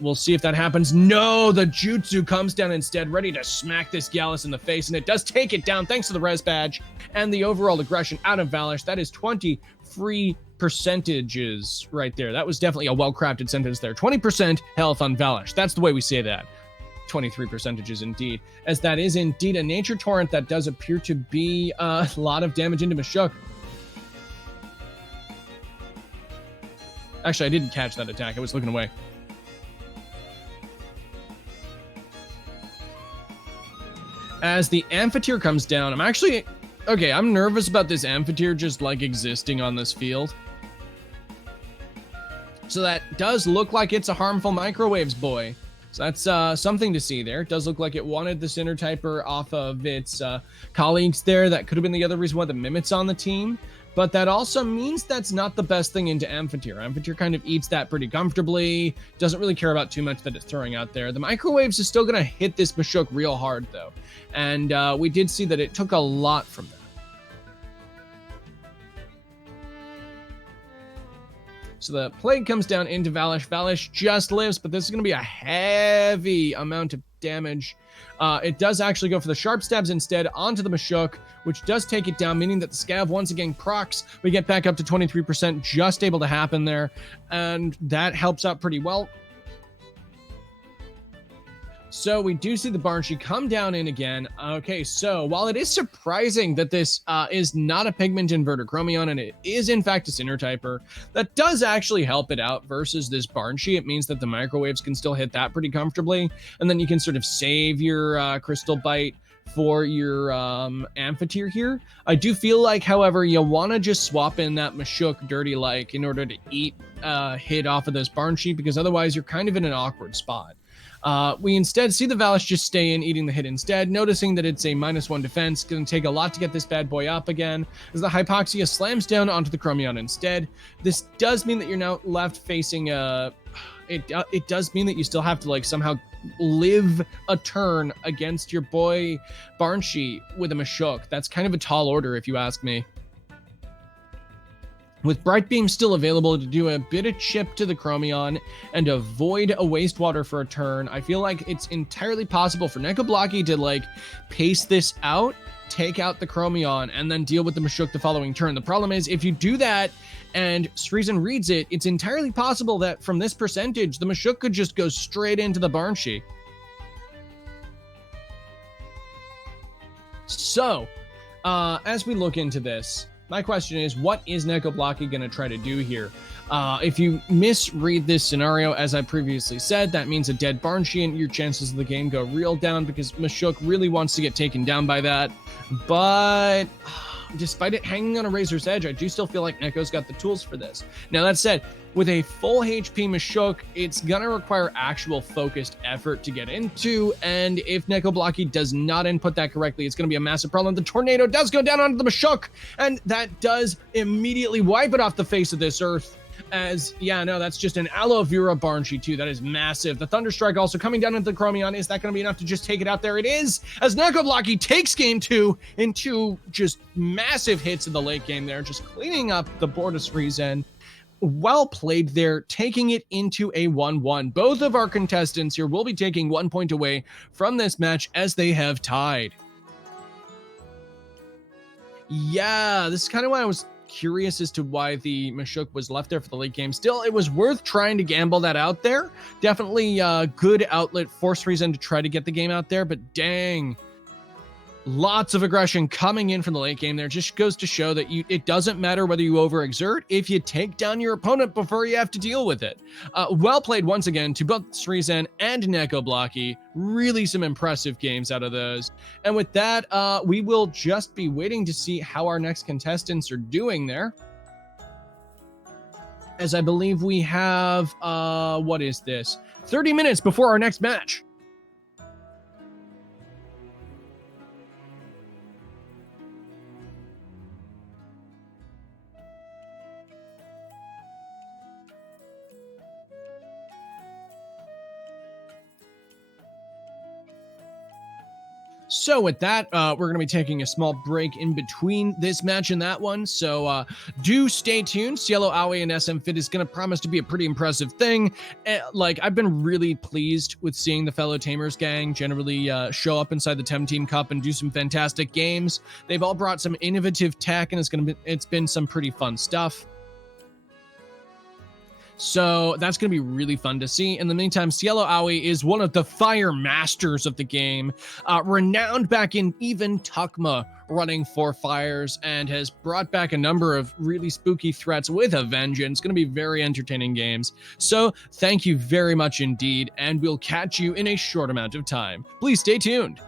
We'll see if that happens. No, the Jutsu comes down instead, ready to smack this Gallus in the face, and it does take it down thanks to the res badge and the overall aggression out of Valish. That is 20 free percentages right there. That was definitely a well-crafted sentence there. 20% health on Valish. That's the way we say that. 23 percentages indeed, as that is indeed a nature torrent that does appear to be a lot of damage into Mashuk. Actually, I didn't catch that attack. I was looking away. As the Amphitheater comes down, I'm nervous about this Amphitheater just like existing on this field. So that does look like it's a harmful microwaves boy. So that's something to see there. It does look like it wanted the Sinner Typer off of its colleagues there. That could have been the other reason why the Mimit's on the team. But that also means that's not the best thing into Amphitheater. Amphitheater kind of eats that pretty comfortably. Doesn't really care about too much that it's throwing out there. The microwaves is still going to hit this Mashuk real hard, though. And we did see that it took a lot from that. So the Plague comes down into Valish. Valish just lives, but this is going to be a heavy amount of damage. It does actually go for the Sharp Stabs instead onto the Mashuk, which does take it down, meaning that the Scav once again procs. We get back up to 23%, just able to happen there, and that helps out pretty well. So we do see the Banshee come down in again. Okay, so while it is surprising that this is not a Pigment Inverter Chromion and it is in fact a Sinner Typer, that does actually help it out versus this Banshee. It means that the microwaves can still hit that pretty comfortably, and then you can sort of save your Crystal Bite for your Amphitheater here. I do feel like, however, you want to just swap in that Mashuk Dirty Like in order to eat hit off of this Banshee, because otherwise you're kind of in an awkward spot. We instead see the Valish just stay in, eating the hit instead, noticing that it's a -1 defense. Going to take a lot to get this bad boy up again, as the Hypoxia slams down onto the Chromion instead. This does mean that you're now left facing it does mean that you still have to like somehow live a turn against your boy Banshee with a Mashuk. That's kind of a tall order if you ask me. With Bright Beam still available to do a bit of chip to the Chromion and avoid a Wastewater for a turn, I feel like it's entirely possible for Nekoblakii to like pace this out, take out the Chromion, and then deal with the Mashuk the following turn. The problem is, if you do that and Sryzen reads it, it's entirely possible that from this percentage, the Mashuk could just go straight into the Banshee. So, as we look into this, my question is, what is Nekoblakii going to try to do here? If you misread this scenario, as I previously said, that means a dead Banshee and your chances of the game go real down because Mashuk really wants to get taken down by that. But despite it hanging on a razor's edge, I do still feel like Neko's got the tools for this. Now, that said, with a full HP Mashuk, it's going to require actual focused effort to get into, and if Nekoblakii does not input that correctly, it's going to be a massive problem. The Tornado does go down onto the Mashuk, and that does immediately wipe it off the face of this earth. As, yeah, no, that's just an Aloe Vera Banshee too. That is massive. The Thunderstrike also coming down into the Chromion. Is that going to be enough to just take it out? There it is, as Nekoblakii takes game 2 into just massive hits in the late game there, just cleaning up the board of Sryzen. Well played there, taking it into a 1-1. Both of our contestants here will be taking 1 point away from this match as they have tied. Yeah, this is kind of why I was curious as to why the Mashuk was left there for the late game. Still, it was worth trying to gamble that out there. Definitely a good outlet for Sryzen to try to get the game out there, but dang. Lots of aggression coming in from the late game there. Just goes to show that it doesn't matter whether you overexert if you take down your opponent before you have to deal with it. Well played once again to both Sryzen and Nekoblakii. Really some impressive games out of those. And with that, we will just be waiting to see how our next contestants are doing there. As I believe we have, what is this? 30 minutes before our next match. So with that, we're going to be taking a small break in between this match and that one. So do stay tuned. Cielo Aoi and smvid is going to promise to be a pretty impressive thing. Like, I've been really pleased with seeing the fellow Tamers gang generally show up inside the TemTeam Cup and do some fantastic games. They've all brought some innovative tech, and it's been some pretty fun stuff. So that's going to be really fun to see. In the meantime, Cielo Aoi is one of the fire masters of the game, renowned back in even Tuckma, running 4 fires, and has brought back a number of really spooky threats with a vengeance. Going to be very entertaining games. So thank you very much indeed, and we'll catch you in a short amount of time. Please stay tuned.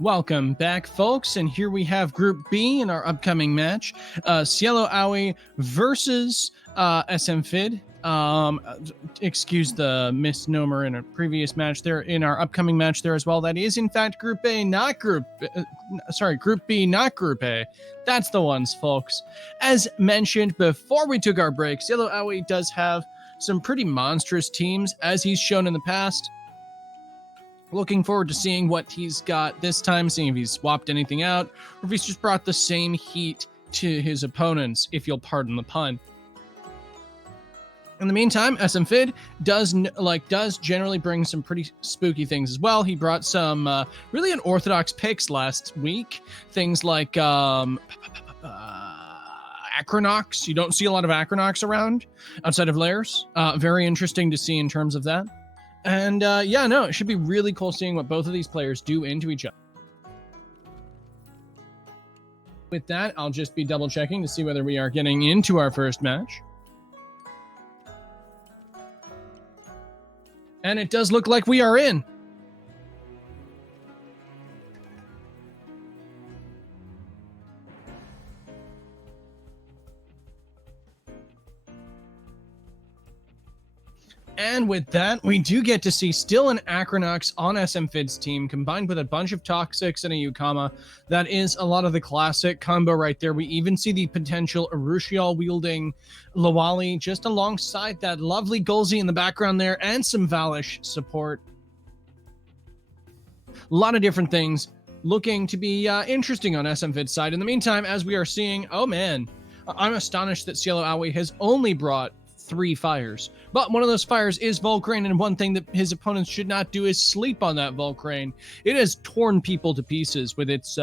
Welcome back, folks, and here we have Group B in our upcoming match. Cielo Aoi versus smvid. Excuse the misnomer in a previous match there, in our upcoming match there as well. That is, in fact, Group A, not Group... Group B, not Group A. That's the ones, folks. As mentioned before we took our break, Cielo Aoi does have some pretty monstrous teams, as he's shown in the past. Looking forward to seeing what he's got this time, seeing if he's swapped anything out, or if he's just brought the same heat to his opponents, if you'll pardon the pun. In the meantime, smvid does generally bring some pretty spooky things as well. He brought some really unorthodox picks last week. Things like Acronox. You don't see a lot of Acronox around outside of layers. Very interesting to see in terms of that. And it should be really cool seeing what both of these players do into each other. With that, I'll just be double checking to see whether we are getting into our first match. And it does look like we are in. And with that, we do get to see still an Acronox on smvid's team, combined with a bunch of Toxics and a Yukama. That is a lot of the classic combo right there. We even see the potential Urushiol-wielding Lawali just alongside that lovely Gulzi in the background there, and some Valish support. A lot of different things looking to be interesting on smvid's side. In the meantime, as we are seeing, oh man, I'm astonished that Cielo Aoi has only brought 3 fires. But one of those fires is Volcrane, and one thing that his opponents should not do is sleep on that Volcrane. It has torn people to pieces with its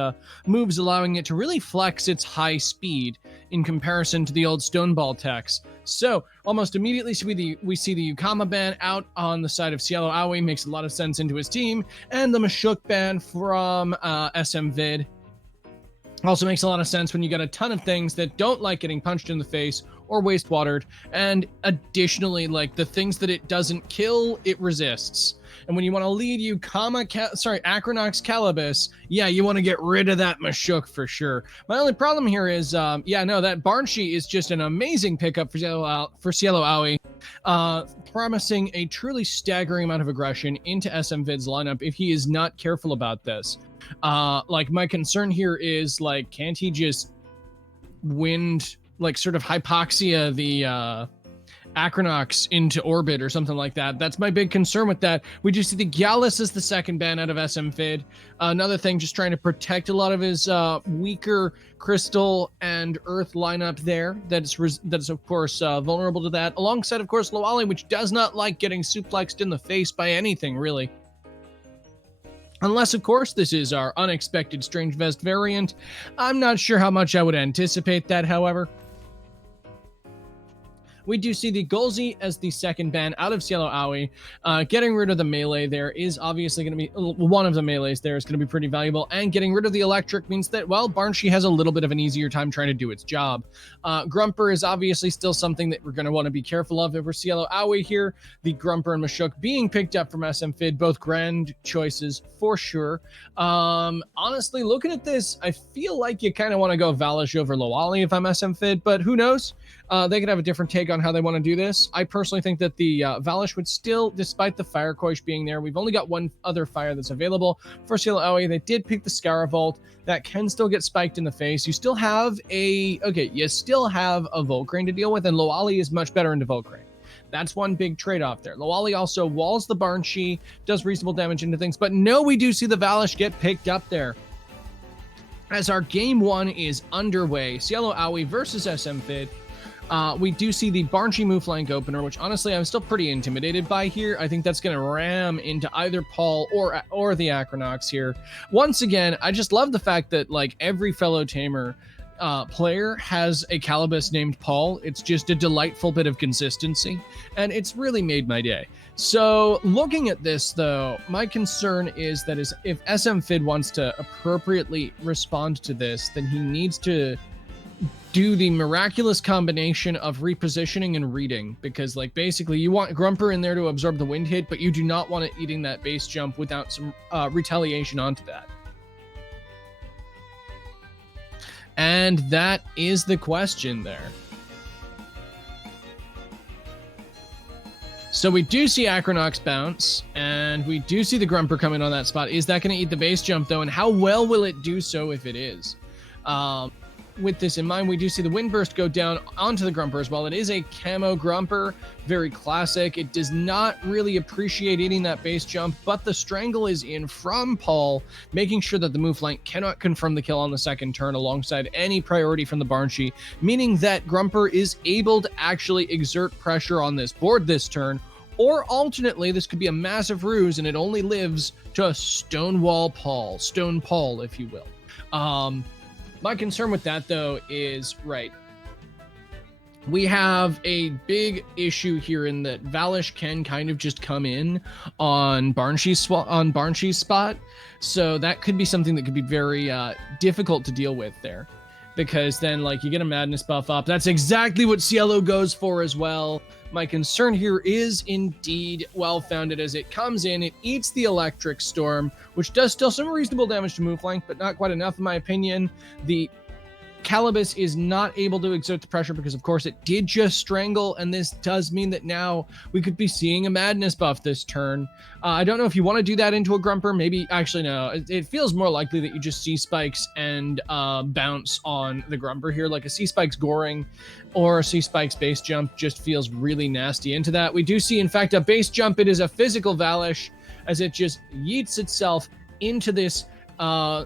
moves, allowing it to really flex its high speed in comparison to the old Stoneball techs. So, almost immediately we see the Yukama ban out on the side of Cielo Aoi, makes a lot of sense into his team, and the Mashuk ban from smvid also makes a lot of sense when you got a ton of things that don't like getting punched in the face or wastewatered, and additionally, like the things that it doesn't kill, it resists. And when you want to lead Acronox Calibus, yeah, you want to get rid of that Mashuk for sure. My only problem here is, that Barnshi is just an amazing pickup for Cielo Aoi, promising a truly staggering amount of aggression into smvid's lineup if he is not careful about this. My concern here is, can't he just sort of hypoxia the Acronox into orbit or something like that? That's my big concern with that. We just see the Gallus as the second ban out of smvid. Another thing, just trying to protect a lot of his weaker Crystal and Earth lineup there. That is of course vulnerable to that. Alongside, of course, Lawali, which does not like getting suplexed in the face by anything, really. Unless, of course, this is our unexpected Strange Vest variant. I'm not sure how much I would anticipate that, however. We do see the Gulzi as the second ban out of Cielo Aoi. Getting rid of the melee there is obviously going to be... One of the melees there is going to be pretty valuable. And getting rid of the electric means that, well, Barnshi has a little bit of an easier time trying to do its job. Grumper is obviously still something that we're going to want to be careful of over Cielo Aoi here. The Grumper and Mashuk being picked up from smvid, both grand choices for sure. Honestly, looking at this, I feel like you kind of want to go Valish over Lawali if I'm smvid, but who knows? They could have a different take on how they want to do this. I personally think that the Valish would still, despite the Fire Koish being there, we've only got one other fire that's available for Cielo Aoi. They did pick the Scaravolt. That can still get spiked in the face. You still have a Volcrane to deal with, and Lawali is much better into Volcrane. That's one big trade-off there. Lawali also walls the Barnshi, does reasonable damage into things, but no, we do see the Valish get picked up there. As our game one is underway, Cielo Aoi versus smvid. We do see the Barnshi move flank opener, which honestly I'm still pretty intimidated by here. I think that's going to ram into either Paul or the Acronox here. Once again, I just love the fact that every fellow Tamer player has a Calibus named Paul. It's just a delightful bit of consistency, and it's really made my day. So looking at this, though, my concern is that if smvid wants to appropriately respond to this, then he needs to do the miraculous combination of repositioning and reading, because basically you want Grumper in there to absorb the wind hit, but you do not want it eating that base jump without some retaliation onto that. And that is the question there. So we do see Acronox bounce, and we do see the Grumper coming on that spot. Is that going to eat the base jump, though? And how well will it do so if it is? With this in mind, we do see the Windburst go down onto the Grumper as well. It is a camo Grumper, very classic. It does not really appreciate eating that base jump, but the Strangle is in from Paul, making sure that the move flank cannot confirm the kill on the second turn alongside any priority from the Barnshee, meaning that Grumper is able to actually exert pressure on this board this turn, or alternately, this could be a massive ruse and it only lives to Stonewall Paul, Stone Paul, if you will. My concern with that, though, is, right, we have a big issue here in that Valish can kind of just come in on Barnshee's spot, so that could be something that could be very difficult to deal with there, because then, like, you get a Madness buff up. That's exactly what Cielo goes for as well. My concern here is indeed well-founded as it comes in. It eats the Electric Storm, which does still some reasonable damage to move flank, but not quite enough in my opinion. The Calibus is not able to exert the pressure because, of course, it did just Strangle, and this does mean that now we could be seeing a Madness buff this turn. I don't know if you want to do that into a Grumper. Maybe, actually, no. It feels more likely that you just C-Spikes and bounce on the Grumper here, like a C-Spikes Goring or a C-Spikes base jump just feels really nasty into that. We do see, in fact, a base jump. It is a physical Valish as it just yeets itself into this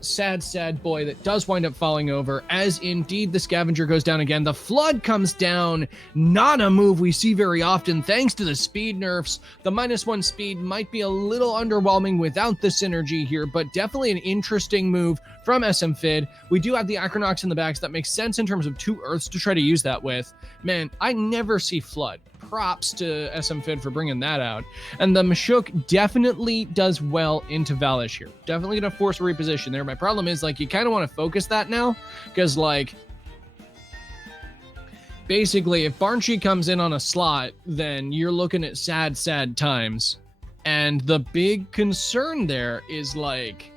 sad boy that does wind up falling over, as indeed the Scavenger goes down again. The Flood comes down, not a move we see very often thanks to the speed nerfs. The -1 speed might be a little underwhelming without the synergy here, but definitely an interesting move from smvid. We do have the Acronox in the back, so that makes sense in terms of 2 Earths to try to use that with. Man, I never see Flood. Props to smvid for bringing that out. And the Mashuk definitely does well into Valish here. Definitely gonna force a reposition there. My problem is, like, you kind of want to focus that now, because, like, basically, if Barnshee comes in on a slot, then you're looking at sad times. And the big concern there is, like,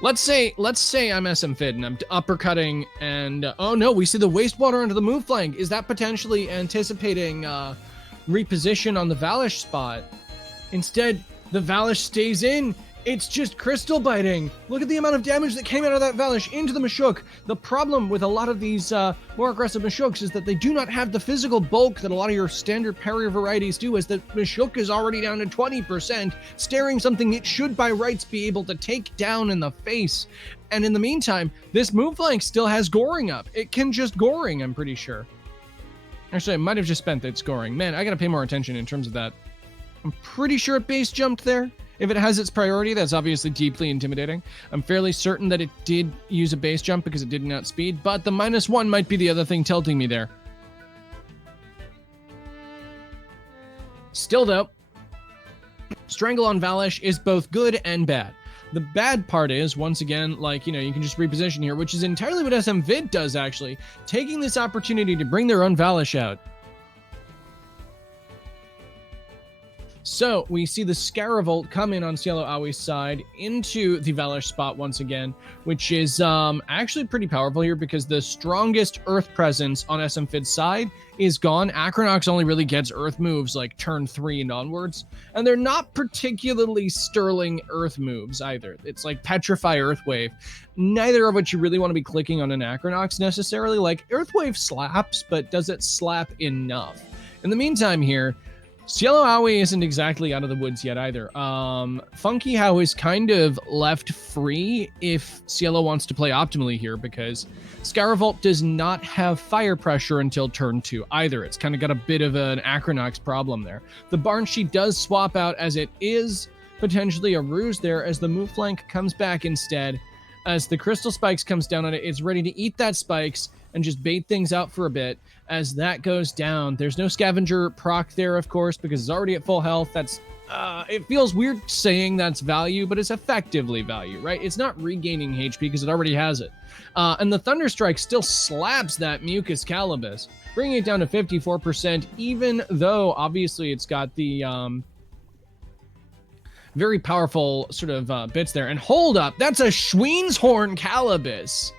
let's say I'm smvid and I'm uppercutting, and oh no, we see the wastewater under the move flank. Is that potentially anticipating reposition on the Valish spot? Instead, the Valish stays in. It's just crystal biting. Look at the amount of damage that came out of that Valish into the Mashuk. The problem with a lot of these more aggressive Mashuks is that they do not have the physical bulk that a lot of your standard parry varieties do, as the Mashuk is already down to 20%, staring something it should by rights be able to take down in the face. And in the meantime, this move flank still has Goring up. It can just Goring, I'm pretty sure. Actually, I might have just spent its Goring. Man, I gotta pay more attention in terms of that. I'm pretty sure it base jumped there. If it has its priority, that's obviously deeply intimidating. I'm fairly certain that it did use a base jump because it didn't outspeed, but the -1 might be the other thing tilting me there. Still though, Strangle on Valish is both good and bad. The bad part is, once again, like, you know, you can just reposition here, which is entirely what smvid does, actually, taking this opportunity to bring their own Valish out. So we see the Scaravolt come in on Cielo Aoi's side into the Valish spot once again, which is actually pretty powerful here because the strongest Earth presence on smvid's side is gone. Acronox only really gets Earth moves like turn 3 and onwards, and they're not particularly sterling Earth moves either. It's like Petrify, Earthwave, neither of which you really want to be clicking on an Acronox necessarily. Like, Earthwave slaps, but does it slap enough? In the meantime here, Cielo Aoi isn't exactly out of the woods yet either. Funky How is kind of left free if Cielo wants to play optimally here, because Scaravolt does not have fire pressure until turn 2 either. It's kind of got a bit of an Acronox problem there. The Barnshee does swap out, as it is potentially a ruse there, as the move flank comes back instead. As the Crystal Spikes comes down on it, it's ready to eat that Spikes and just bait things out for a bit. As that goes down, there's no Scavenger proc there, of course, because it's already at full health. That's it feels weird saying that's value, but it's effectively value, right? It's not regaining HP because it already has it. And the Thunderstrike still slaps that Mucus Calibus, bringing it down to 54%, even though obviously it's got the very powerful sort of bits there. And hold up, that's a Schween's Horn Calibus.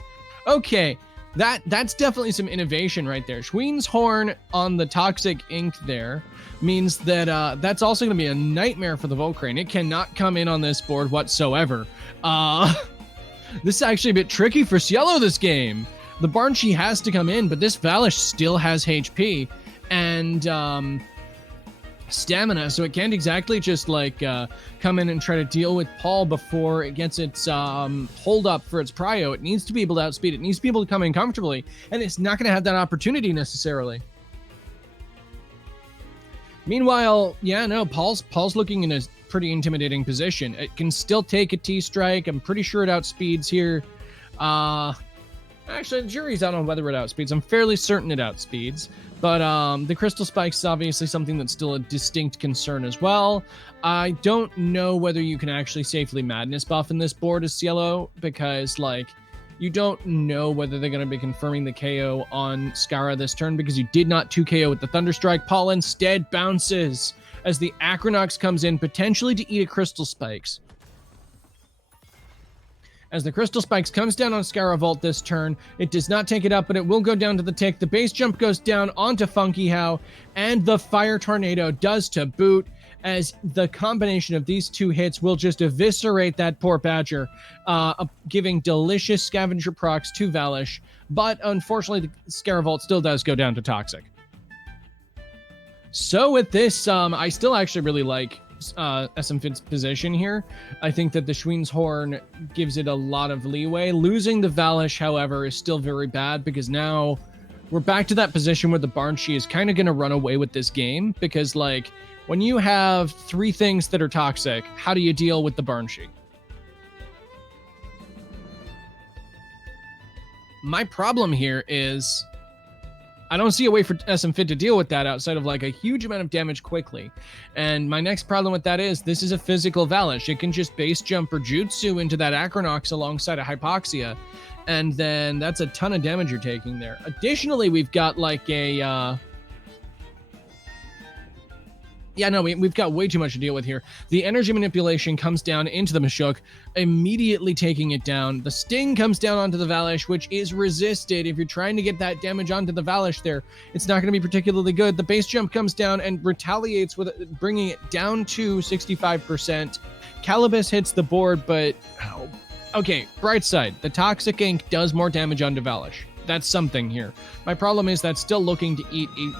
Okay, that's definitely some innovation right there. Schween's Horn on the Toxic Ink there means that that's also going to be a nightmare for the Volcrane. It cannot come in on this board whatsoever. This is actually a bit tricky for Cielo this game. The Barnshee has to come in, but this Valish still has HP and stamina, so it can't exactly just like come in and try to deal with Paul before it gets its hold up for its prio. It needs to be able to outspeed. It needs to be able to come in comfortably, and it's not going to have that opportunity necessarily. Meanwhile, yeah, no, Paul's looking in a pretty intimidating position. It can still take a T-strike. I'm pretty sure it outspeeds here. Actually, the jury's out on whether it outspeeds. I'm fairly certain it outspeeds. But the Crystal Spike's is obviously something that's still a distinct concern as well. I don't know whether you can actually safely Madness buff in this board as Cielo, because, like, you don't know whether they're going to be confirming the KO on Skara this turn, because you did not 2-KO with the Thunderstrike. Paul instead bounces as the Acronox comes in, potentially to eat a Crystal Spikes. As the Crystal Spikes comes down on Skara Vault this turn, it does not take it up, but it will go down to the tick. The base jump goes down onto Funky How, and the Fire Tornado does to boot, as the combination of these two hits will just eviscerate that poor Badger, giving delicious Scavenger procs to Valish, but unfortunately the Skara Vault still does go down to Toxic. So with this, I still actually really like SMFit's position here. I think that the Schween's Horn gives it a lot of leeway. Losing the Valish, however, is still very bad, because now we're back to that position where the Barnshee is kind of going to run away with this game, because, like, when you have three things that are toxic, how do you deal with the Barnshee? My problem here is I don't see a way for SMFit to deal with that outside of like a huge amount of damage quickly. And my next problem with that is this is a physical Valish. It can just base jump or Jutsu into that Acronox alongside a Hypoxia. And then that's a ton of damage you're taking there. Additionally, we've got like a... we've got way too much to deal with here. The energy manipulation comes down into the Mashuk, immediately taking it down. The sting comes down onto the Valish, which is resisted. If you're trying to get that damage onto the Valish there, it's not going to be particularly good. The base jump comes down and retaliates with it, bringing it down to 65%. Calibus hits the board, but... Okay, bright side. The Toxic Ink does more damage onto Valish. That's something here. My problem is that's still looking to eat a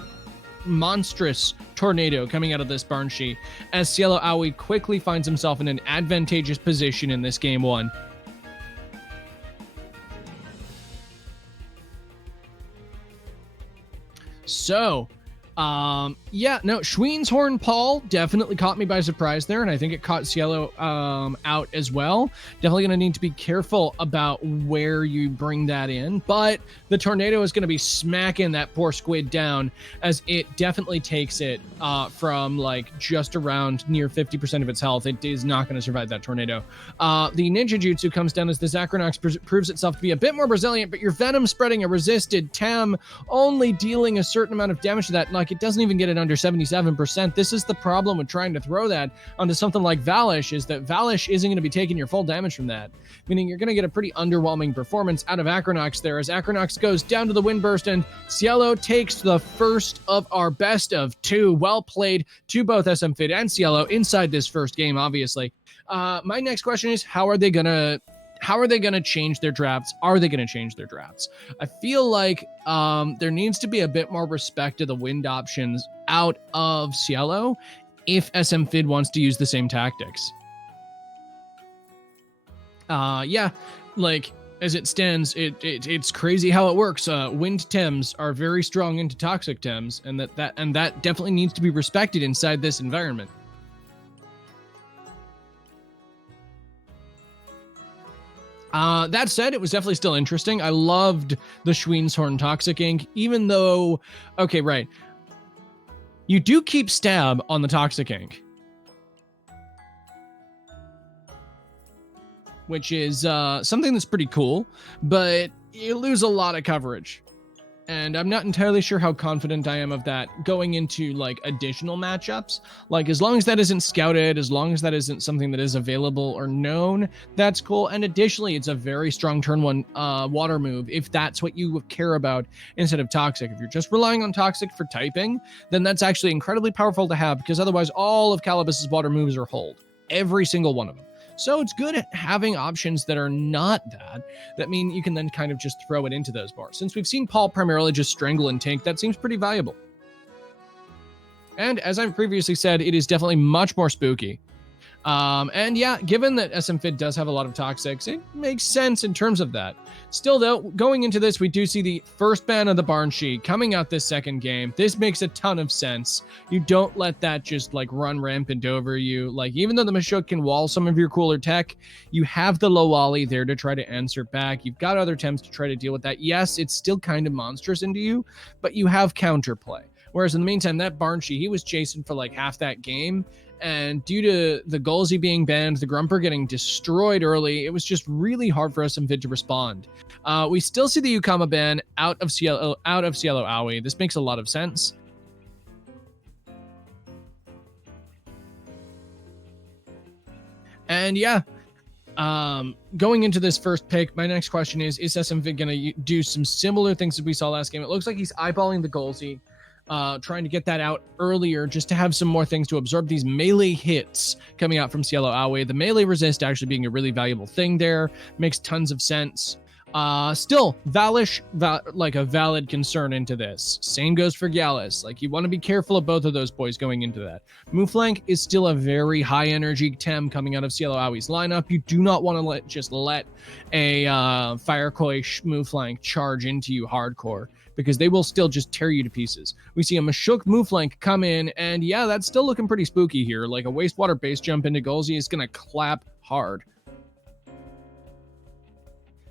monstrous tornado coming out of this Barnshee, as Cielo Aoi quickly finds himself in an advantageous position in this game one. So, Schween's Horn Paul definitely caught me by surprise there, and I think it caught Cielo out as well. Definitely going to need to be careful about where you bring that in, but the tornado is going to be smacking that poor squid down, as it definitely takes it from like just around near 50% of its health. It is not going to survive that tornado. The Ninja Jutsu comes down as the Acronox proves itself to be a bit more resilient, but your Venom spreading a resisted Tem, only dealing a certain amount of damage to that. Like, it doesn't even get it under 77%. This is the problem with trying to throw that onto something like Valish, is that Valish isn't going to be taking your full damage from that, meaning you're going to get a pretty underwhelming performance out of Acronox there, as Acronox goes down to the Windburst, and Cielo takes the first of our best of two. Well played to both SMFit and Cielo inside this first game, obviously. My next question is, how are they going to change their drafts? Are they going to change their drafts? I feel like there needs to be a bit more respect to the wind options out of Cielo if SMFid wants to use the same tactics. Like, as it stands, it's crazy how it works. Wind Tems are very strong into toxic Tems, and that definitely needs to be respected inside this environment. That said, it was definitely still interesting. I loved the Schween's Horn Toxic Ink, even though... Okay, right. You do keep stab on the Toxic Ink, which is something that's pretty cool, but you lose a lot of coverage. And I'm not entirely sure how confident I am of that going into like additional matchups. Like as long as that isn't scouted, as long as that isn't something that is available or known, that's cool. And additionally, it's a very strong turn one water move if that's what you care about instead of toxic. If you're just relying on toxic for typing, then that's actually incredibly powerful to have, because otherwise all of Calibus's water moves are hold. Every single one of them. So it's good at having options that are not that mean you can then kind of just throw it into those bars. Since we've seen Paul primarily just strangle and tank, that seems pretty valuable. And as I've previously said, it is definitely much more spooky. And yeah, given that smvid does have a lot of toxics, it makes sense in terms of that. Still though, going into this, we do see the first ban of the Barn Sheet coming out this second game. This makes a ton of sense. You don't let that just like run rampant over you. Like even though the Mashuk can wall some of your cooler tech, you have the low Allie there to try to answer back. You've got other Tems to try to deal with that. Yes, it's still kind of monstrous into you, but you have counterplay. Whereas in the meantime, that Barn Sheet, he was chasing for like half that game. And due to the Golzy being banned, the Grumper getting destroyed early, it was just really hard for smvid to respond. We still see the Yukama ban out of Cielo Aoi. This makes a lot of sense. And yeah, going into this first pick, my next question is smvid going to do some similar things that we saw last game? It looks like he's eyeballing the Golzy. Trying to get that out earlier just to have some more things to absorb these melee hits coming out from Cielo Aoi. The melee resist actually being a really valuable thing there. Makes tons of sense. Still, Valish, like a valid concern into this. Same goes for Gallus. Like you want to be careful of both of those boys going into that. Moonflank is still a very high energy Tem coming out of Cielo Aoi's lineup. You do not want to let a Firekoi Moonflank charge into you hardcore, because they will still just tear you to pieces. We see a Mashuk Moonflank come in, and yeah, that's still looking pretty spooky here. Like a Wastewater base jump into Golzy is going to clap hard.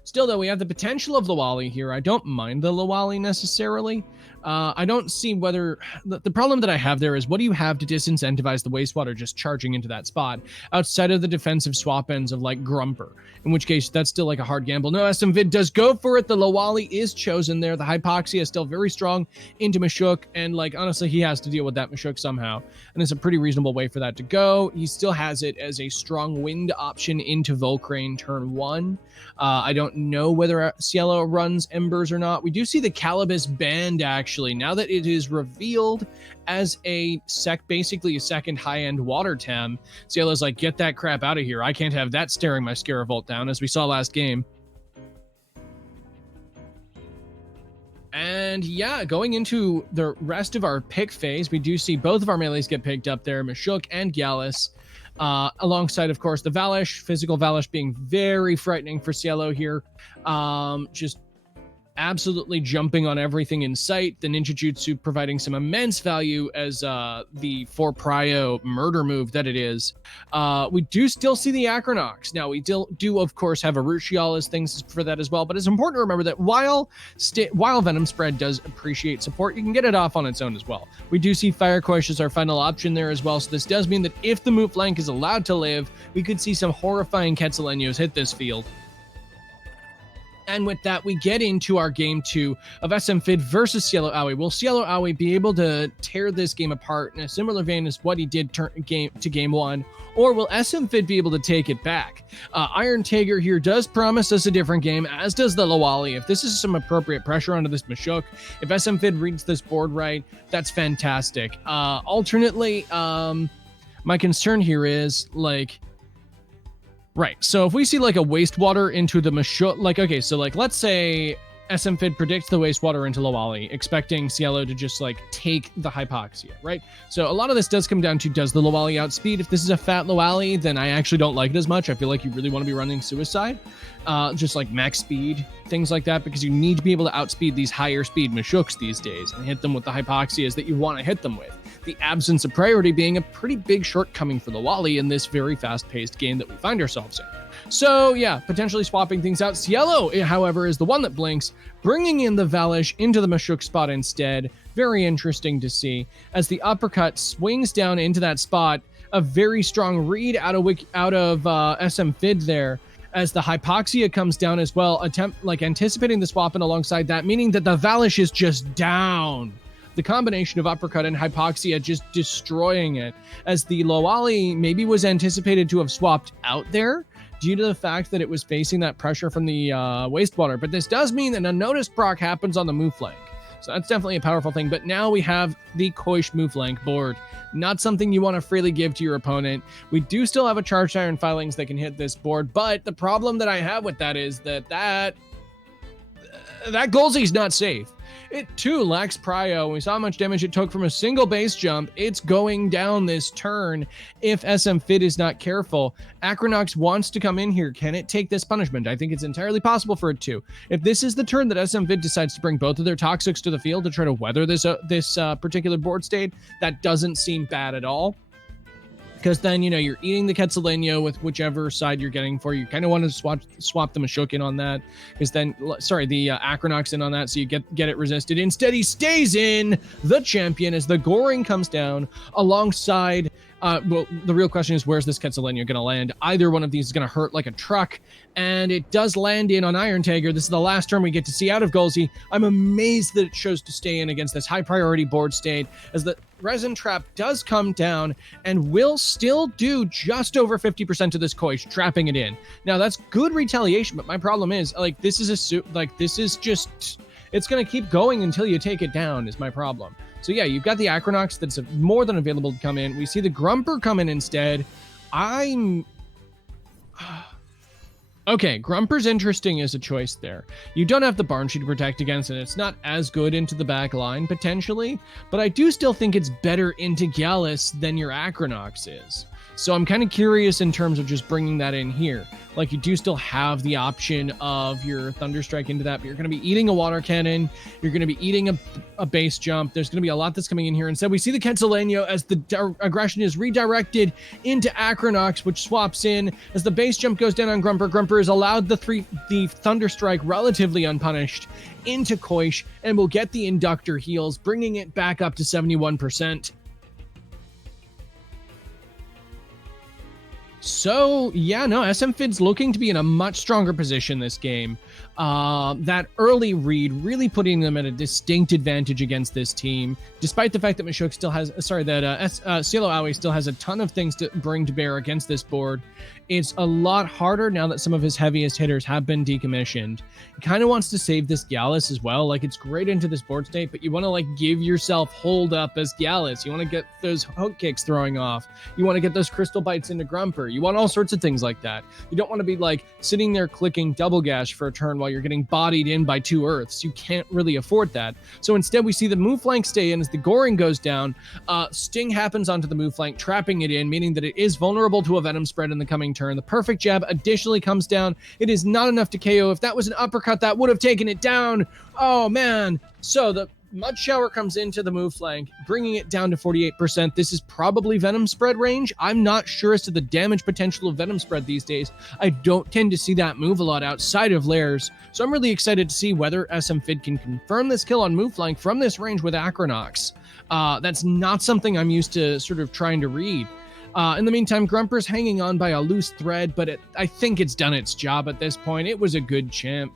Still, though, we have the potential of Lawali here. I don't mind the Lawali necessarily. I don't see whether... The problem that I have there is, what do you have to disincentivize the Wastewater just charging into that spot outside of the defensive swap ends of, like, Grumper? In which case, that's still, like, a hard gamble. No, smvid does go for it. The Lawali is chosen there. The Hypoxia is still very strong into Mashuk, and, like, honestly, he has to deal with that Mashuk somehow. And it's a pretty reasonable way for that to go. He still has it as a strong wind option into Volcrane turn 1. I don't know whether Cielo runs Embers or not. We do see the Calibus banned, actually, now that it is revealed as basically a second high-end water Tem. Cielo's like, get that crap out of here. I can't have that staring my Scaravolt down, as we saw last game. And yeah, going into the rest of our pick phase, we do see both of our melees get picked up there, Mashuk and Gallus. Alongside, of course, the Valish, physical Valish being very frightening for Cielo here. Just absolutely jumping on everything in sight. The Ninja Jutsu providing some immense value as the 4 prio murder move that it is. We do still see the Acronox. Now, we do of course, have a Rushial as things for that as well, but it's important to remember that while Venom Spread does appreciate support, you can get it off on its own as well. We do see Firequash as our final option there as well, so this does mean that if the Moonflank is allowed to live, we could see some horrifying Quetzalenios hit this field. And with that, we get into our game 2 of smvid versus Cielo Aoi. Will Cielo Aoi be able to tear this game apart in a similar vein as what he did game 1? Or will smvid be able to take it back? Iron Tiger here does promise us a different game, as does the Lawali. If this is some appropriate pressure onto this Mashuk, if smvid reads this board right, that's fantastic. Alternately, my concern here is, like... Right, so if we see like a Wastewater into the Mashuk, like, okay, so like, let's say smvid predicts the Wastewater into Lawali, expecting Cielo to just like take the Hypoxia, right? So a lot of this does come down to, does the Lawali outspeed? If this is a fat Lawali, then I actually don't like it as much. I feel like you really want to be running Suicide, just like max speed, things like that, because you need to be able to outspeed these higher speed Mashuks these days and hit them with the Hypoxias that you want to hit them with. The absence of priority being a pretty big shortcoming for the Lawali in this very fast-paced game that we find ourselves in. So yeah, potentially swapping things out. Cielo, however, is the one that blinks, bringing in the Valish into the Mashuk spot instead. Very interesting to see. As the uppercut swings down into that spot, a very strong read out of smvid there. as the Hypoxia comes down as well, anticipating the swap in alongside that, meaning that the Valish is just down. The combination of Uppercut and Hypoxia just destroying it, as the Loali maybe was anticipated to have swapped out there due to the fact that it was facing that pressure from the Wastewater. But this does mean that a notice proc happens on the move flank. So that's definitely a powerful thing. But now we have the Koish move flank board. Not something you want to freely give to your opponent. We do still have a Charged Iron Filings that can hit this board. But the problem that I have with that is that Golzy's not safe. It too lacks prio. We saw how much damage it took from a single base jump. It's going down this turn if smvid is not careful. Acronox wants to come in here. Can it take this punishment? I think it's entirely possible for it to. If this is the turn that smvid decides to bring both of their Toxics to the field to try to weather this particular board state, that doesn't seem bad at all. Because then, you know, you're eating the Quetzaleno with whichever side you're getting for. You kind of want to swap the Mashuk in on that. Because then, sorry, the Acronox in on that, so you get it resisted. Instead, he stays in the champion as the Goring comes down alongside. Well, the real question is, where's this Quetzaleno going to land? Either one of these is going to hurt like a truck, and it does land in on Iron Tiger. This is the last turn we get to see out of Golzy. I'm amazed that it chose to stay in against this high priority board state, as the Resin Trap does come down and will still do just over 50% of this Koish, trapping it in. Now, that's good retaliation, but my problem is, like, this is just, it's going to keep going until you take it down is my problem. So yeah, you've got the Acronox that's more than available to come in. We see the Grumper come in instead. Okay, Grumper's interesting as a choice there. You don't have the Barnshe to protect against, and it's not as good into the back line, potentially, but I do still think it's better into Gallus than your Acronox is. So I'm kind of curious in terms of just bringing that in here. Like, you do still have the option of your Thunderstrike into that, but you're going to be eating a Water Cannon. You're going to be eating a base jump. There's going to be a lot that's coming in here. Instead, we see the Quetzaleno as the aggression is redirected into Acronox, which swaps in. As the base jump goes down on Grumper, Grumper is allowed the Thunderstrike relatively unpunished into Koish, and will get the Inductor heals, bringing it back up to 71%. So, yeah, no, smvid's looking to be in a much stronger position this game. That early read really putting them at a distinct advantage against this team, despite the fact that Mashuk still has, Cielo Aoi still has a ton of things to bring to bear against this board. It's a lot harder now that some of his heaviest hitters have been decommissioned. He kind of wants to save this Gallus as well. Like, it's great into this board state, but you want to, like, give yourself hold up as Gallus. You want to get those hook kicks throwing off. You want to get those crystal bites into Grumper. You want all sorts of things like that. You don't want to be, like, sitting there clicking double gash for a turn while you're getting bodied in by 2 Earths. You can't really afford that. So instead, we see the move flank stay in as the Goring goes down. Sting happens onto the move flank, trapping it in, meaning that it is vulnerable to a Venom spread in the coming turn. The perfect jab additionally comes down. It is not enough to KO. If that was an uppercut, that would have taken it down. Oh, man. So the Mud Shower comes into the move flank, bringing it down to 48%. This is probably Venom spread range. I'm not sure as to the damage potential of Venom spread these days. I don't tend to see that move a lot outside of Lairs. So I'm really excited to see whether smvid can confirm this kill on move flank from this range with Acronox. That's not something I'm used to sort of trying to read. In the meantime, Grumper's hanging on by a loose thread, but I think it's done its job at this point. It was a good champ.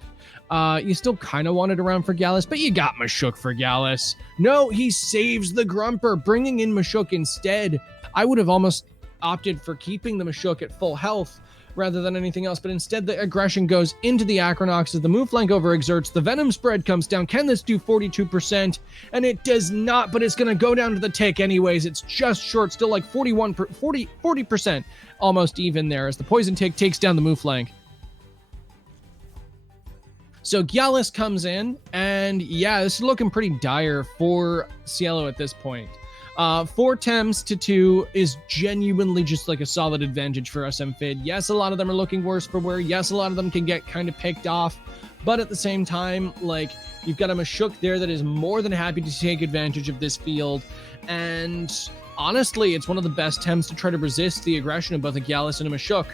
You still kind of want it around for Gallus, but you got Mashuk for Gallus. No, he saves the Grumper, bringing in Mashuk instead. I would have almost opted for keeping the Mashuk at full health rather than anything else, but instead the aggression goes into the Acronox as the move flank overexerts. The Venom spread comes down. Can this do 42%? And it does not, but it's going to go down to the tick anyways. It's just short, still like 40%, almost even there as the Poison Tick takes down the move flank. So Gallus comes in, and yeah, this is looking pretty dire for Cielo at this point. 4 Tems to 2 is genuinely just like a solid advantage for smvid. Yes, a lot of them are looking worse for wear. Yes, a lot of them can get kind of picked off. But at the same time, like, you've got a Mashuk there that is more than happy to take advantage of this field. And honestly, it's one of the best Tems to try to resist the aggression of both a Gallus and a Mashuk.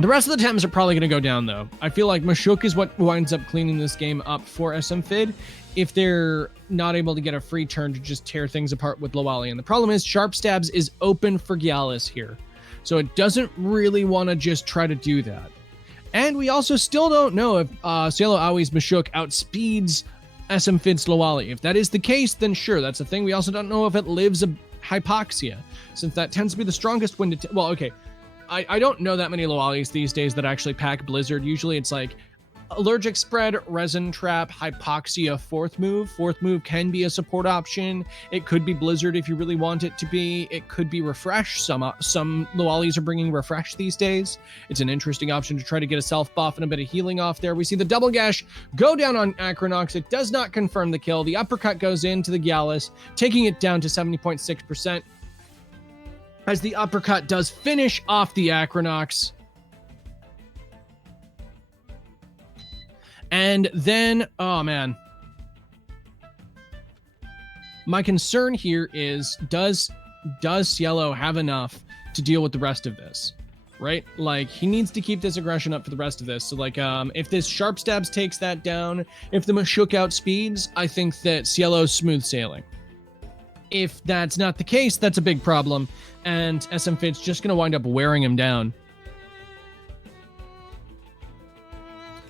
The rest of the Tems are probably going to go down, though. I feel like Mashuk is what winds up cleaning this game up for smvid if they're not able to get a free turn to just tear things apart with Loali. And the problem is Sharp Stabs is open for Gallus here. So it doesn't really want to just try to do that. And we also still don't know if Cielo Aoi's Mashuk outspeeds smvid's Loali. If that is the case, then sure, that's a thing. We also don't know if it lives a hypoxia, since that tends to be the strongest wind. Well, okay, I don't know that many Loalis these days that actually pack Blizzard. Usually it's like allergic spread, resin trap, hypoxia, fourth move. Fourth move can be a support option. It could be Blizzard if you really want it to be. It could be refresh. Some Loalis are bringing refresh these days. It's an interesting option to try to get a self buff and a bit of healing off there. We see the double gash go down on Acronox. It does not confirm the kill. The uppercut goes into the Gallus, taking it down to 70.6%. As the uppercut does finish off the Acronox. And then, oh man. My concern here is, does Cielo have enough to deal with the rest of this? Right? Like, he needs to keep this aggression up for the rest of this. So, like, if this Sharp Stabs takes that down, if the Mashuk outspeeds, I think that Cielo's smooth sailing. If that's not the case, that's a big problem. And smvid's just going to wind up wearing him down.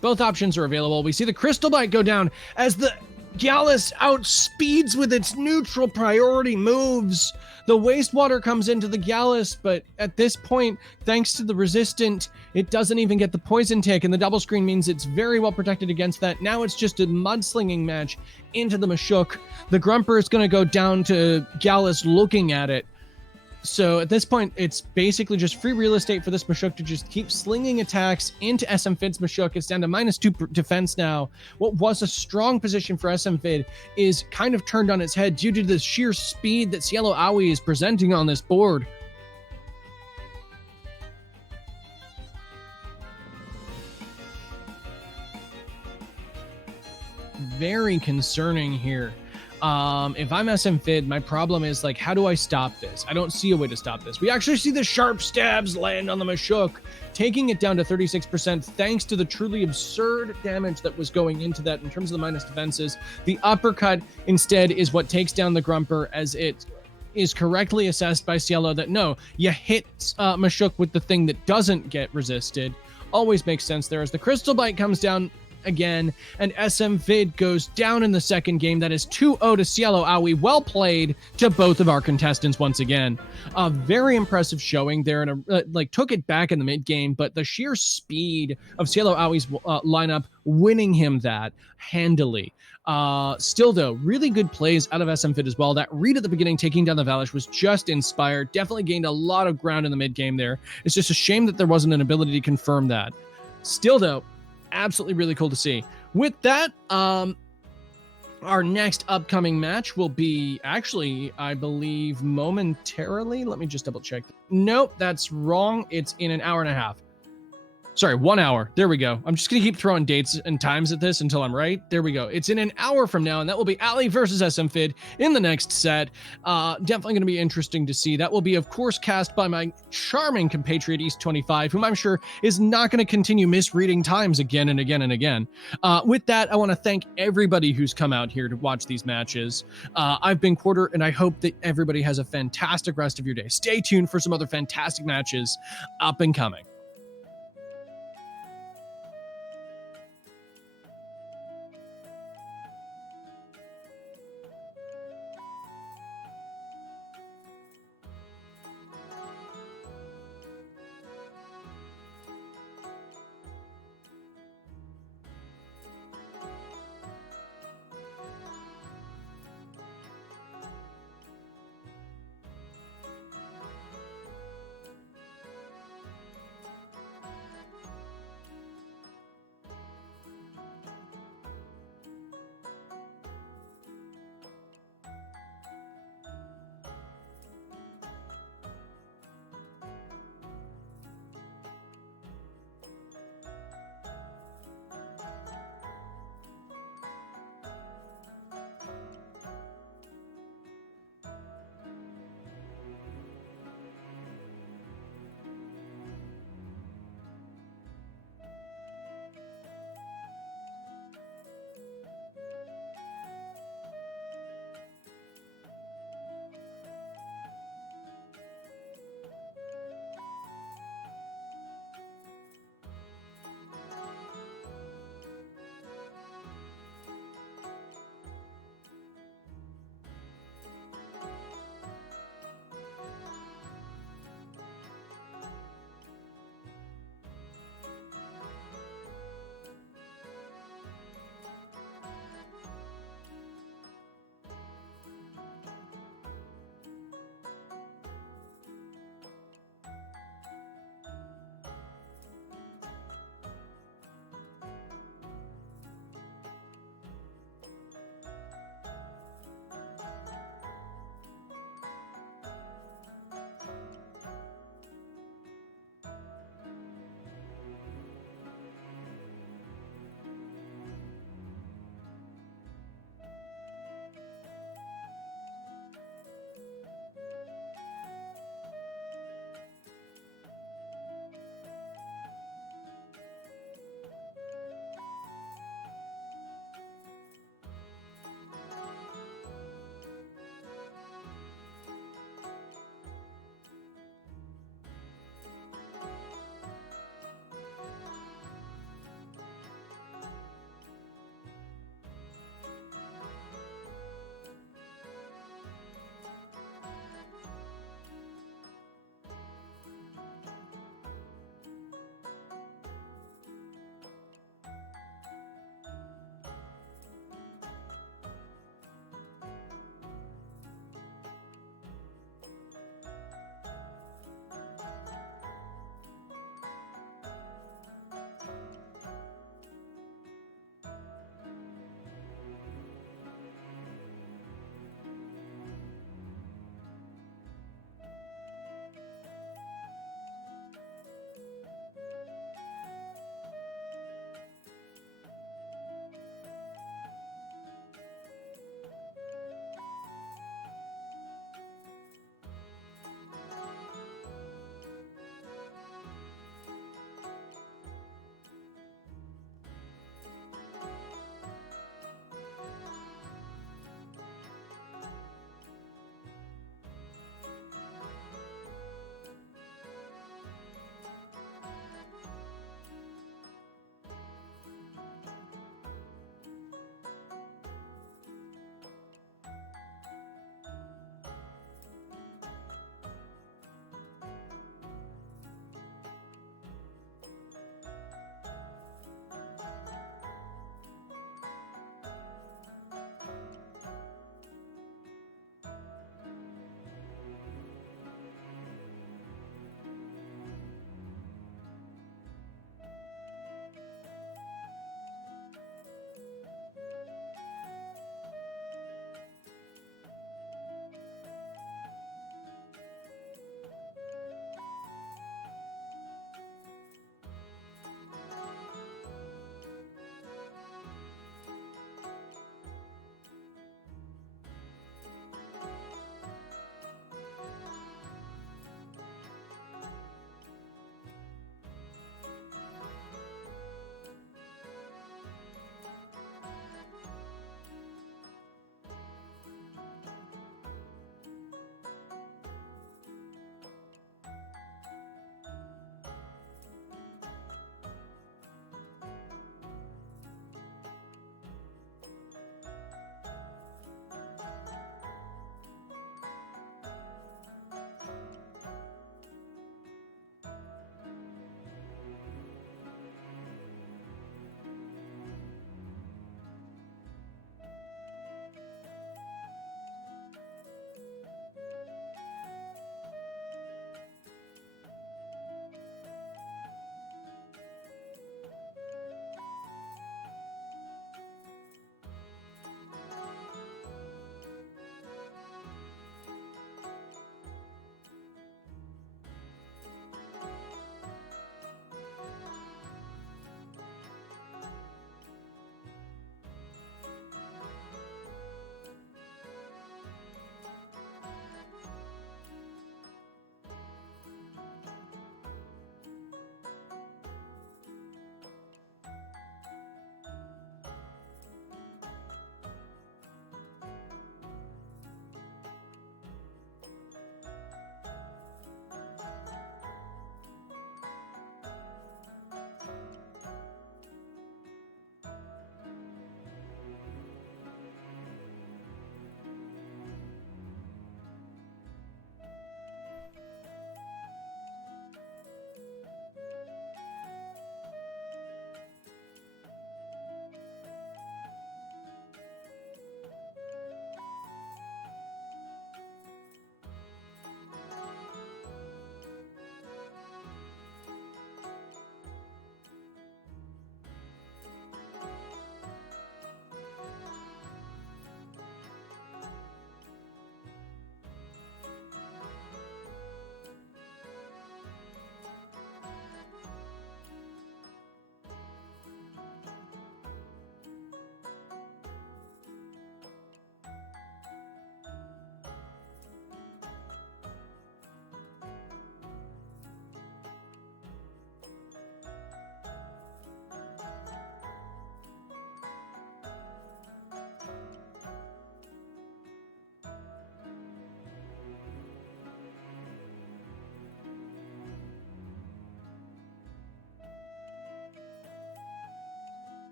Both options are available. We see the Crystal Bite go down as the Gallus outspeeds with its neutral priority moves. The Wastewater comes into the Gallus, but at this point, thanks to the Resistant, it doesn't even get the Poison Tick, and the double screen means it's very well protected against that. Now it's just a mudslinging match into the Mashuk. The Grumper is going to go down to Gallus looking at it. So at this point, it's basically just free real estate for this Mashuk to just keep slinging attacks into smvid's Mashuk. It's down to -2 defense now. What was a strong position for smvid is kind of turned on its head due to the sheer speed that Cielo Aoi is presenting on this board. Very concerning here. If I'm smvid, my problem is, like, how do I stop this? I don't see a way to stop this. We actually see the Sharp Stabs land on the Mashuk, taking it down to 36% thanks to the truly absurd damage that was going into that in terms of the minus defenses. The uppercut instead is what takes down the Grumper, as it is correctly assessed by Cielo that no, you hit Mashuk with the thing that doesn't get resisted. Always makes sense there. As the Crystal Bite comes down again, and smvid goes down in the second game. That is 2-0 to Cielo Aoi. Well played to both of our contestants once again. A very impressive showing there, and took it back in the mid game, but the sheer speed of Cielo Aoi's lineup winning him that handily. Still though, really good plays out of smvid as well. That read at the beginning taking down the Valish was just inspired. Definitely gained a lot of ground in the mid game there. It's just a shame that there wasn't an ability to confirm that. Still though, absolutely really cool to see. With that, our next upcoming match will be actually, I believe, momentarily. Let me just double check. Nope, that's wrong. It's in an hour and a half. Sorry, 1 hour. There we go. I'm just going to keep throwing dates and times at this until I'm right. There we go. It's in an hour from now, and that will be Allie versus smvid in the next set. Definitely going to be interesting to see. That will be, of course, cast by my charming compatriot East25, whom I'm sure is not going to continue misreading times again and again and again. With that, I want to thank everybody who's come out here to watch these matches. I've been Quarter, and I hope that everybody has a fantastic rest of your day. Stay tuned for some other fantastic matches up and coming.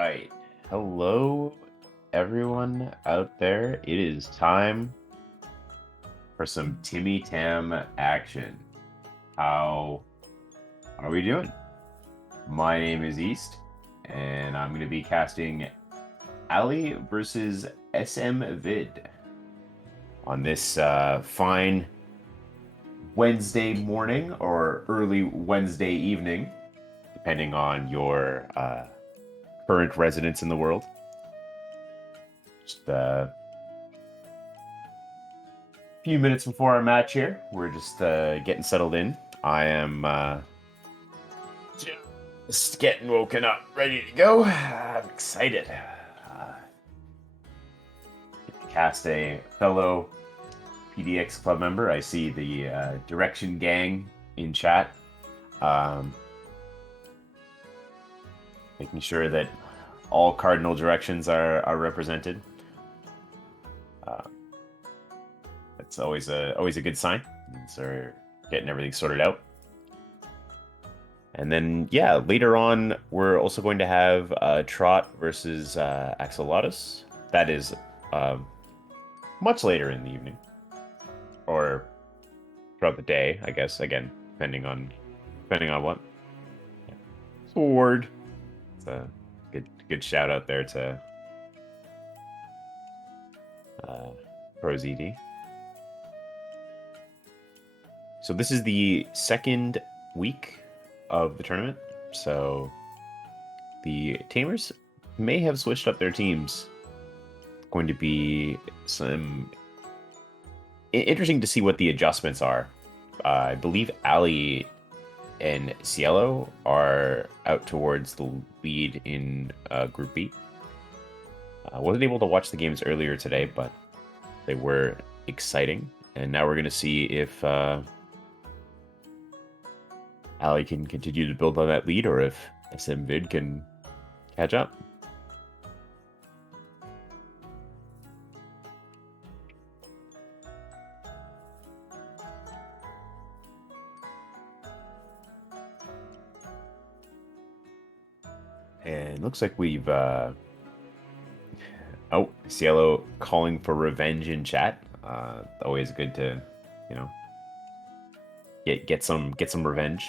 right. Hello, everyone out there. It is time for some TemTeam action. How are we doing? My name is East, and I'm going to be casting Allie versus smvid on this fine Wednesday morning or early Wednesday evening, depending on your current residence in the world. Just a few minutes before our match here. We're just getting settled in. I am just getting woken up, ready to go. I'm excited. Get to cast a fellow PDX club member. I see the Direction Gang in chat. Making sure that all cardinal directions are represented. That's always a good sign. So we're getting everything sorted out. And then, yeah, later on, we're also going to have Trot versus Axolotus. That is much later in the evening. Or throughout the day, I guess, again, depending on what. Yeah. Sword. It's a good shout out there to ProZD. So this is the second week of the tournament. So the Tamers may have switched up their teams. Going to be some interesting to see what the adjustments are. I believe Allie and Cielo are out towards the lead in Group B. Wasn't able to watch the games earlier today, but they were exciting. And now we're going to see if Allie can continue to build on that lead, or if smvid can catch up. And it looks like we've Cielo calling for revenge in chat. Always good to, get some revenge.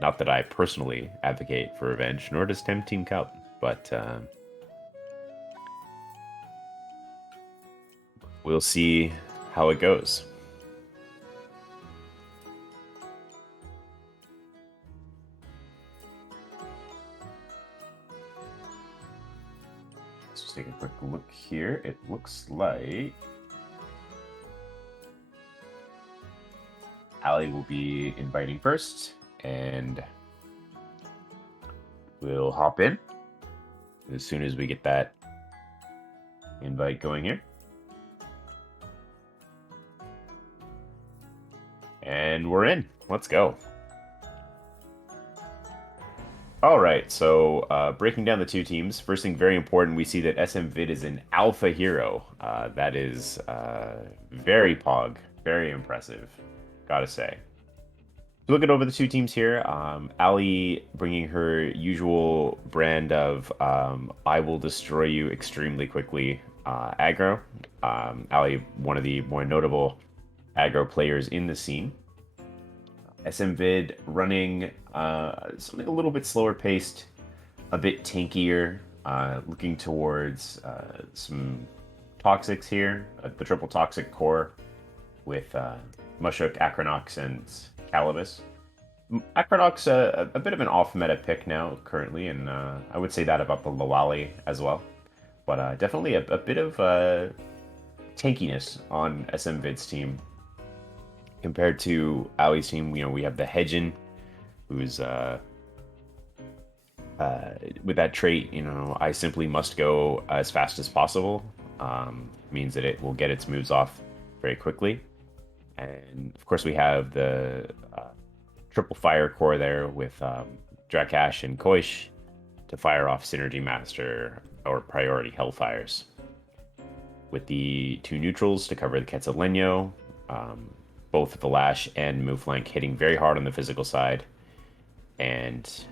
Not that I personally advocate for revenge, nor does TemTeam Cup, but we'll see how it goes. Let's just take a quick look here. It looks like Allie will be inviting first, and we'll hop in as soon as we get that invite going here. And we're in. Let's go. All right, so breaking down the two teams. First thing, very important, we see that smvid is an alpha hero. That is very pog, very impressive, gotta say. Looking over the two teams here, Allie bringing her usual brand of I will destroy you extremely quickly aggro. Allie, one of the more notable aggro players in the scene. smvid running something a little bit slower paced, a bit tankier, looking towards some toxics here, the triple toxic core with Mushuk, Acronox, and Calibus. Acronox, a bit of an off-meta pick now, currently, and I would say that about the Loali as well. But definitely a bit of tankiness on smvid's team. Compared to Allie's team, we have the Hedgen, who's with that trait, I simply must go as fast as possible. Means that it will get its moves off very quickly. And of course, we have the triple fire core there with Drakash and Koish to fire off Synergy Master or Priority Hellfires. With the two neutrals to cover the Quetzaleno, both Valash and Mooflank hitting very hard on the physical side, and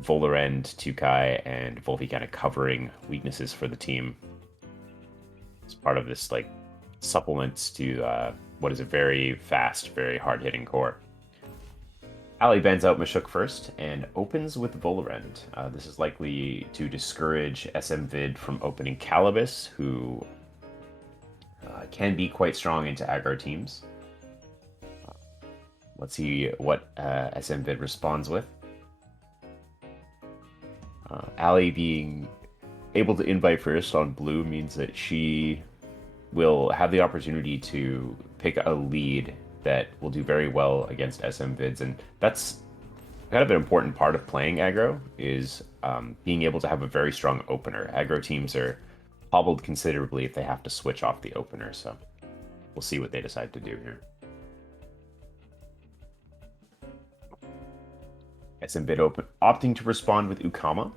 Volarend, Tukai, and Volvi kind of covering weaknesses for the team. It's part of this like supplements to what is a very fast, very hard-hitting core. Allie bans out Mashuk first and opens with Volarend. This is likely to discourage smvid from opening Calibus, who can be quite strong into aggro teams. Let's see what smvid responds with. Allie being able to invite first on blue means that she will have the opportunity to pick a lead that will do very well against smvids, and that's kind of an important part of playing aggro, is being able to have a very strong opener. Aggro teams are hobbled considerably if they have to switch off the opener, so we'll see what they decide to do here. smvid opting to respond with Ukama.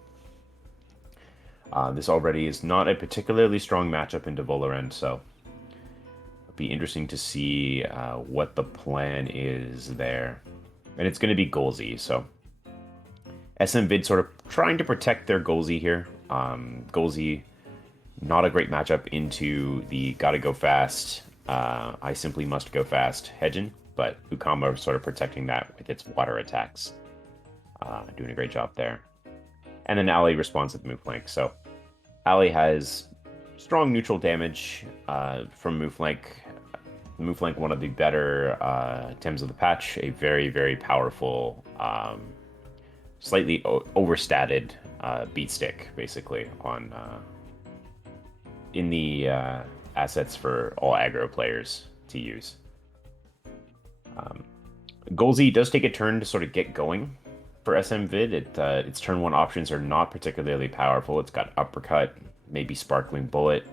This already is not a particularly strong matchup into Volarend, so it'll be interesting to see what the plan is there. And it's going to be Golzi, so smvid sort of trying to protect their Golzi here. Golzi, not a great matchup into the gotta go fast, I simply must go fast Hedgen, but Ukama sort of protecting that with its water attacks. Doing a great job there. And then Allie responds with Mooflank. So Allie has strong neutral damage from Mooflank. Mooflank, one of the better Tems of the patch, a very, very powerful, slightly overstated beat stick, basically, on in the assets for all aggro players to use. Golzi does take a turn to sort of get going for smvid. Its turn 1 options are not particularly powerful. It's got Uppercut, maybe Sparkling Bullet,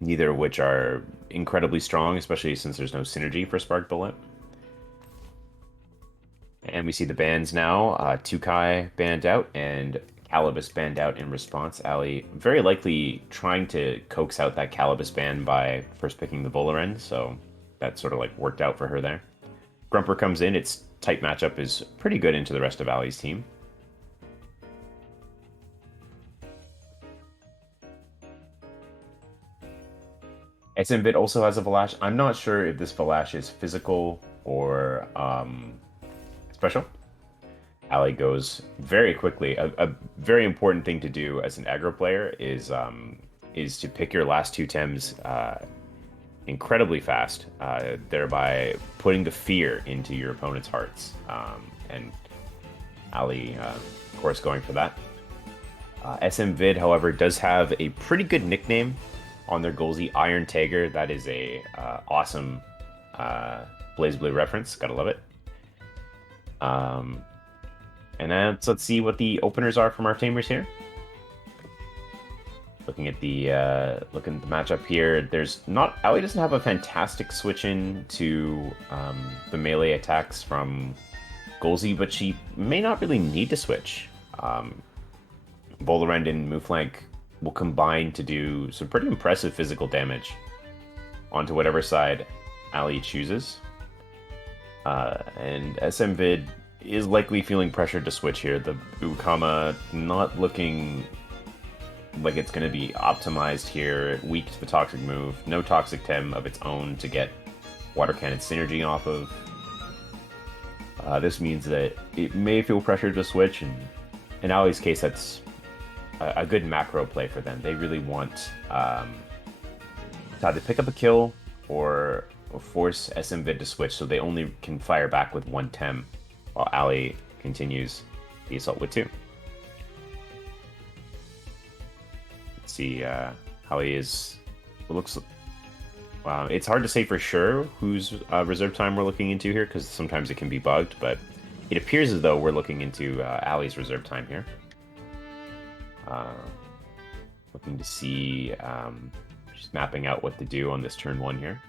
neither of which are incredibly strong, especially since there's no synergy for Spark Bullet. And we see the bans now. Tukai banned out and Calibus banned out in response. Allie very likely trying to coax out that Calibus ban by first picking the Volarend, so that sort of like worked out for her there. Grumper comes in. Its type matchup is pretty good into the rest of Allie's team. smvid also has a Valash. I'm not sure if this Valash is physical or special. Allie goes very quickly. A very important thing to do as an aggro player is to pick your last 2 Tems incredibly fast, thereby putting the fear into your opponent's hearts. And Allie, of course, going for that. smvid, however, does have a pretty good nickname on their Golzi, Iron Tiger. That is a awesome BlazBlue reference. Gotta love it. And then let's see what the openers are from our tamers here. Looking at the matchup here, Allie doesn't have a fantastic switch in to the melee attacks from Golzi, but she may not really need to switch. Volarend and Mooflank will combine to do some pretty impressive physical damage onto whatever side Allie chooses. And smvid is likely feeling pressured to switch here. The Ukama not looking like it's going to be optimized here. Weak to the toxic move. No toxic Tem of its own to get Water Cannon synergy off of. This means that it may feel pressured to switch, and in Allie's case, that's a good macro play for them. They really want to either pick up a kill or force smvid to switch, so they only can fire back with 1 Tem, while Allie continues the assault with 2. Let's see how he is. It looks. It's hard to say for sure whose reserve time we're looking into here, because sometimes it can be bugged, but it appears as though we're looking into Allie's reserve time here. Looking to see, just mapping out what to do on this turn 1 here.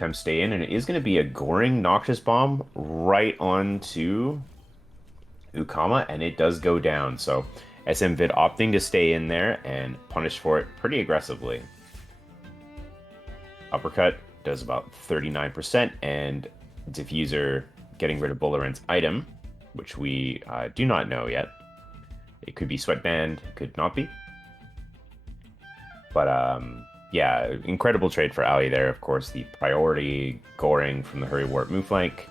Tem stay in, and it is going to be a Goring Noxious Bomb right onto Ukama, and it does go down. So smvid opting to stay in there and punish for it pretty aggressively. Uppercut does about 39%, and Diffuser getting rid of Bolarend's item, which we do not know yet. It could be Sweatband, could not be. But yeah, incredible trade for Allie there. Of course, the priority goring from the Hurry Warp move flank,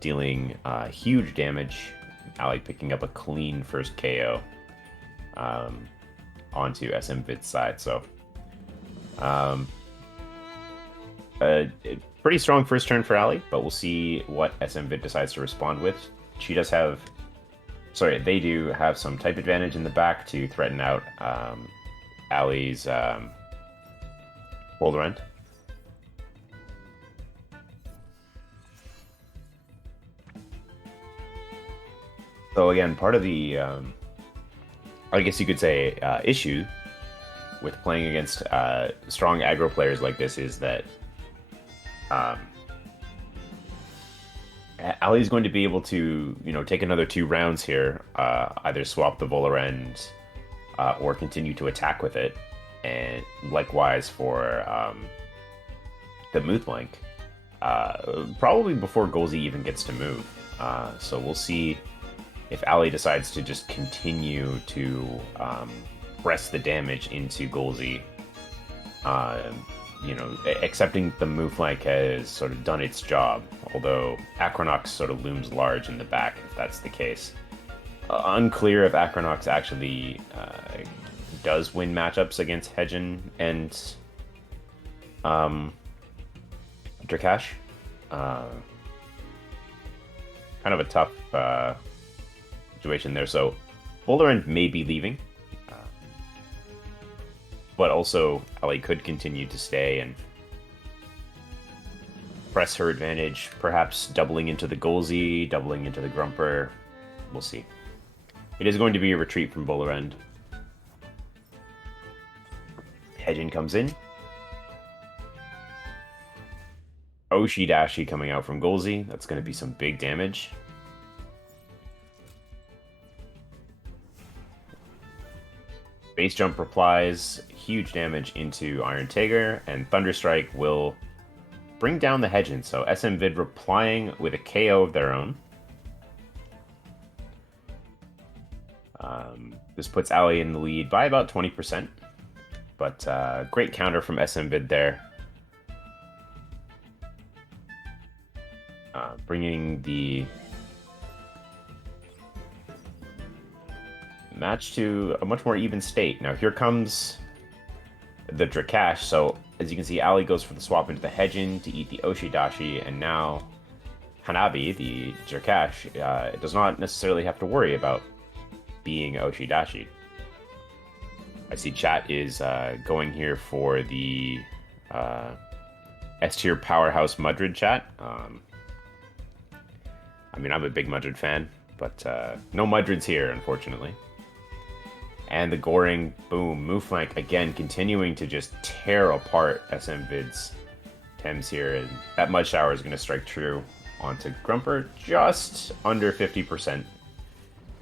dealing huge damage. Allie picking up a clean first KO onto smvid's side. So a pretty strong first turn for Allie, but we'll see what smvid decides to respond with. She does have, sorry, they do have some type advantage in the back to threaten out Allie's Bolarend. So again, part of the, I guess you could say, issue with playing against strong aggro players like this is that Allie's going to be able to, take another 2 rounds here, either swap the Bolarend or continue to attack with it, and likewise for the move flank, probably before Golzi even gets to move. So we'll see if Allie decides to just continue to press the damage into Golzi, accepting the move flank has sort of done its job, although Acronox sort of looms large in the back if that's the case. Unclear if Acronox actually does win matchups against Hedgen and Drakash. Kind of a tough situation there. So Bolarend may be leaving, but also Allie could continue to stay and press her advantage, perhaps doubling into the Golzi, doubling into the Grumper. We'll see. It is going to be a retreat from Bolarend. Hedgen comes in. Oshi coming out from Golzi. That's going to be some big damage. Base Jump replies huge damage into Iron Tiger, and Thunderstrike will bring down the Hedgen. So smvid replying with a KO of their own. This puts Allie in the lead by about 20%, but great counter from smvid there. Bringing the match to a much more even state. Now here comes the Drakash. So as you can see, Allie goes for the swap into the Hedgen to eat the Oshidashi, and now Hanabi, the Drakash, does not necessarily have to worry about being Oshidashi. I see chat is going here for the S tier powerhouse Mudrid chat. I mean, I'm a big Mudrid fan, but no Mudrids here, unfortunately. And the Goring, boom, move flank, again, continuing to just tear apart smvid's Tems here. And that Mud Shower is going to strike true onto Grumper, just under 50%.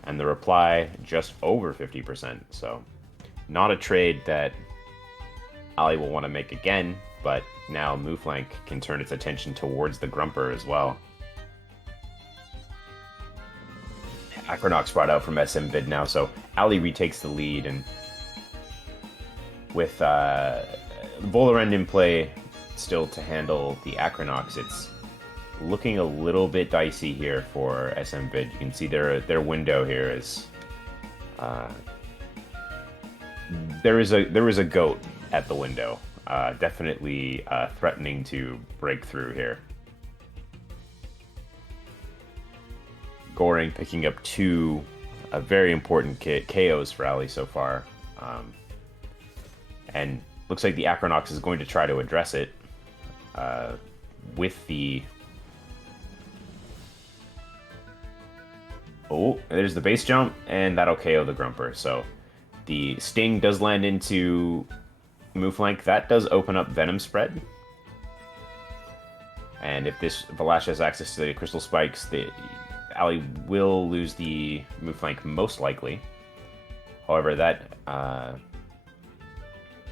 And the reply, just over 50%. So, not a trade that Allie will want to make again, but now move flank can turn its attention towards the Grumper as well. Acronox brought out from smvid now, so Allie retakes the lead, and with Bolarend in play still to handle the Acronox, it's looking a little bit dicey here for smvid. You can see their window here is there is a goat at the window, definitely threatening to break through here. Goring picking up 2 very important KOs for Allie so far. And looks like the Acronox is going to try to address it with the... Oh, there's the base jump, and that'll KO the Grumper. So the Sting does land into move flank. That does open up Venom Spread. And if Valash has access to the Crystal Spikes, Allie will lose the move flank most likely. However, that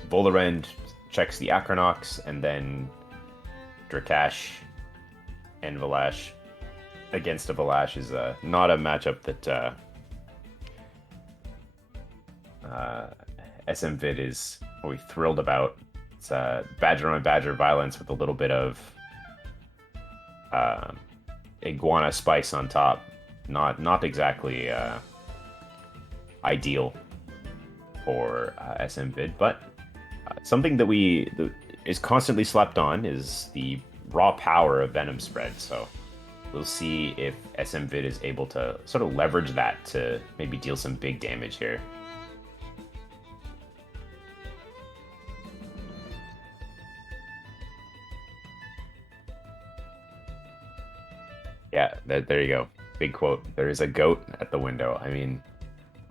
Bolarend checks the Acronox and then Drakash and Valash against a Valash is not a matchup that smvid is really thrilled about. It's Badger on Badger violence with a little bit of iguana spice on top. Not exactly ideal for smvid, but something that is constantly slept on is the raw power of Venom Spread. So we'll see if smvid is able to sort of leverage that to maybe deal some big damage here. Yeah, there you go. Big quote. There is a goat at the window. I mean,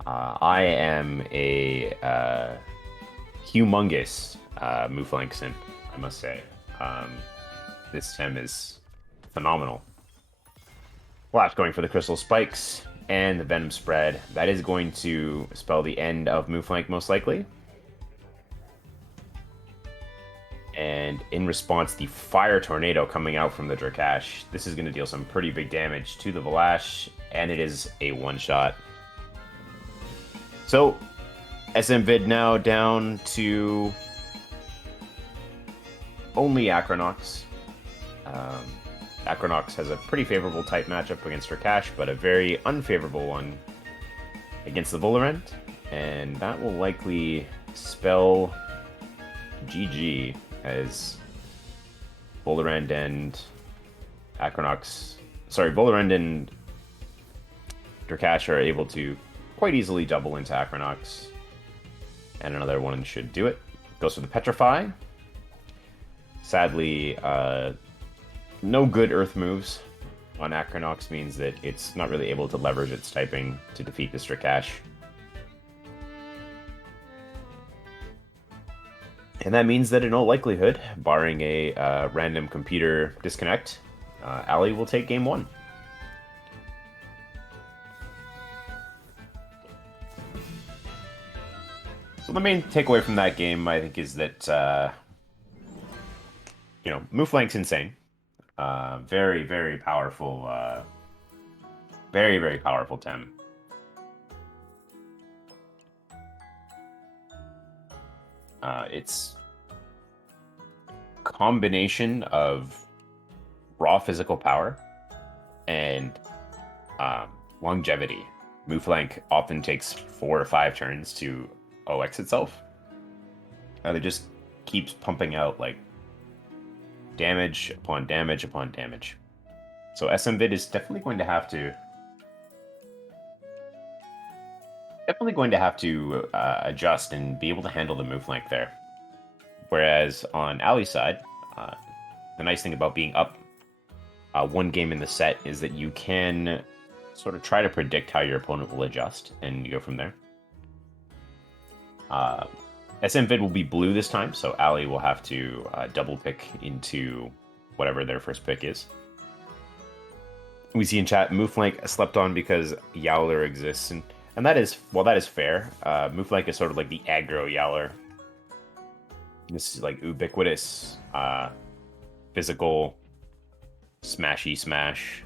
I am a humongous Mouflank simp, I must say. This Tem is phenomenal. Flash going for the Crystal Spikes and the Venom Spread. That is going to spell the end of Mouflank, most likely. And in response, the Fire Tornado coming out from the Drakash. This is going to deal some pretty big damage to the Valash, and it is a one-shot. So, smvid now down to only Acronox. Acronox has a pretty favorable type matchup against Drakash, but a very unfavorable one against the Volarend, and that will likely spell GG, as Volarend and Volarend and Drakash are able to quite easily double into Acronox. And another one should do it. Goes for the Petrify. Sadly, no good Earth moves on Acronox means that it's not really able to leverage its typing to defeat this Drakash. And that means that in all likelihood, barring a random computer disconnect, Allie will take game 1. So the main takeaway from that game, I think, is that, Mouflank's insane. Very, very powerful, very, very powerful Tem. It's combination of raw physical power and longevity. Mouflank often takes 4 or 5 turns to OX itself. And it just keeps pumping out like damage upon damage upon damage. So smvid is definitely going to have to adjust and be able to handle the Mouflank there. Whereas on Allie's side, the nice thing about being up one game in the set is that you can sort of try to predict how your opponent will adjust, and you go from there. smvid will be blue this time, so Allie will have to double pick into whatever their first pick is. We see in chat, Mouflank slept on because Yowler exists, and that is fair. Mouflank is sort of like the aggro Yowler. This is like ubiquitous, physical, smashy smash.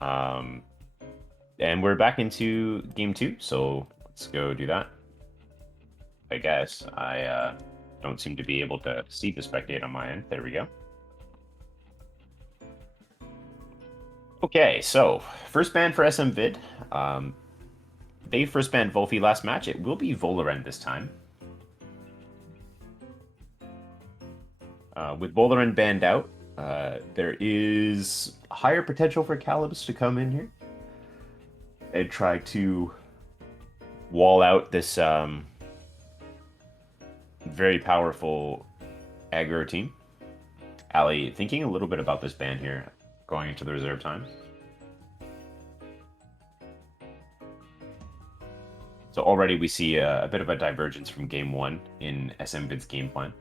And we're back into game 2, so let's go do that. I guess I don't seem to be able to see the spectate on my end. There we go. Okay, so first ban for smvid. They first banned Volfi last match. It will be Volarend this time. With Volarend banned out, there is higher potential for Calibs to come in here and try to wall out this very powerful aggro team. Allie, thinking a little bit about this ban here, going into the reserve time. So already we see a bit of a divergence from game 1 in smvid's game plan.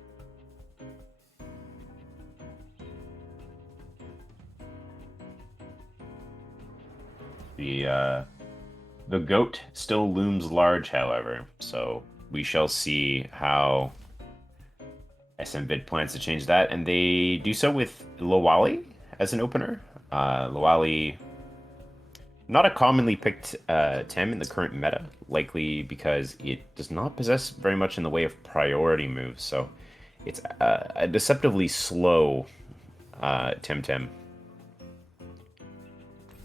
The goat still looms large, however, so we shall see how SMvid plans to change that, and they do so with Lowali as an opener. Lowali, not a commonly picked Tem in the current meta, likely because it does not possess very much in the way of priority moves, so it's a deceptively slow TemTem.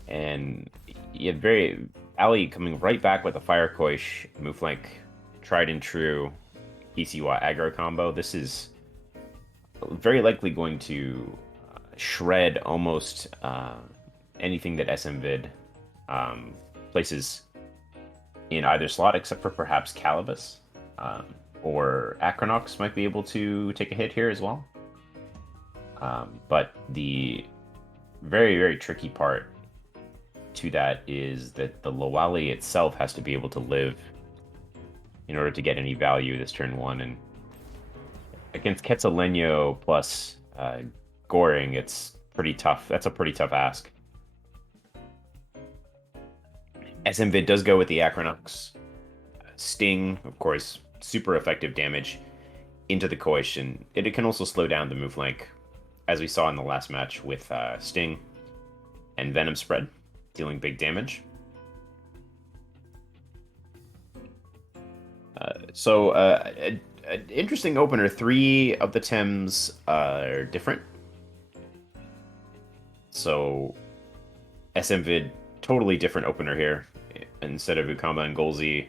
And you had Allie coming right back with a Fire Koish, move like tried and true PCY aggro combo. This is very likely going to shred almost anything that SMvid places in either slot, except for perhaps Calibus. Or Acronox might be able to take a hit here as well. But the very, very tricky part to that is that the Lowali itself has to be able to live in order to get any value this turn 1. And against Quetzaleno plus Goring, it's pretty tough. That's a pretty tough ask. SMvid does go with the Acronox. Sting, of course, super effective damage into the Koish, and it can also slow down the move link, as we saw in the last match with Sting and Venom Spread, dealing big damage. An interesting opener. 3 of the Tems are different. So SMvid, totally different opener here. Instead of Ukama and Golzi,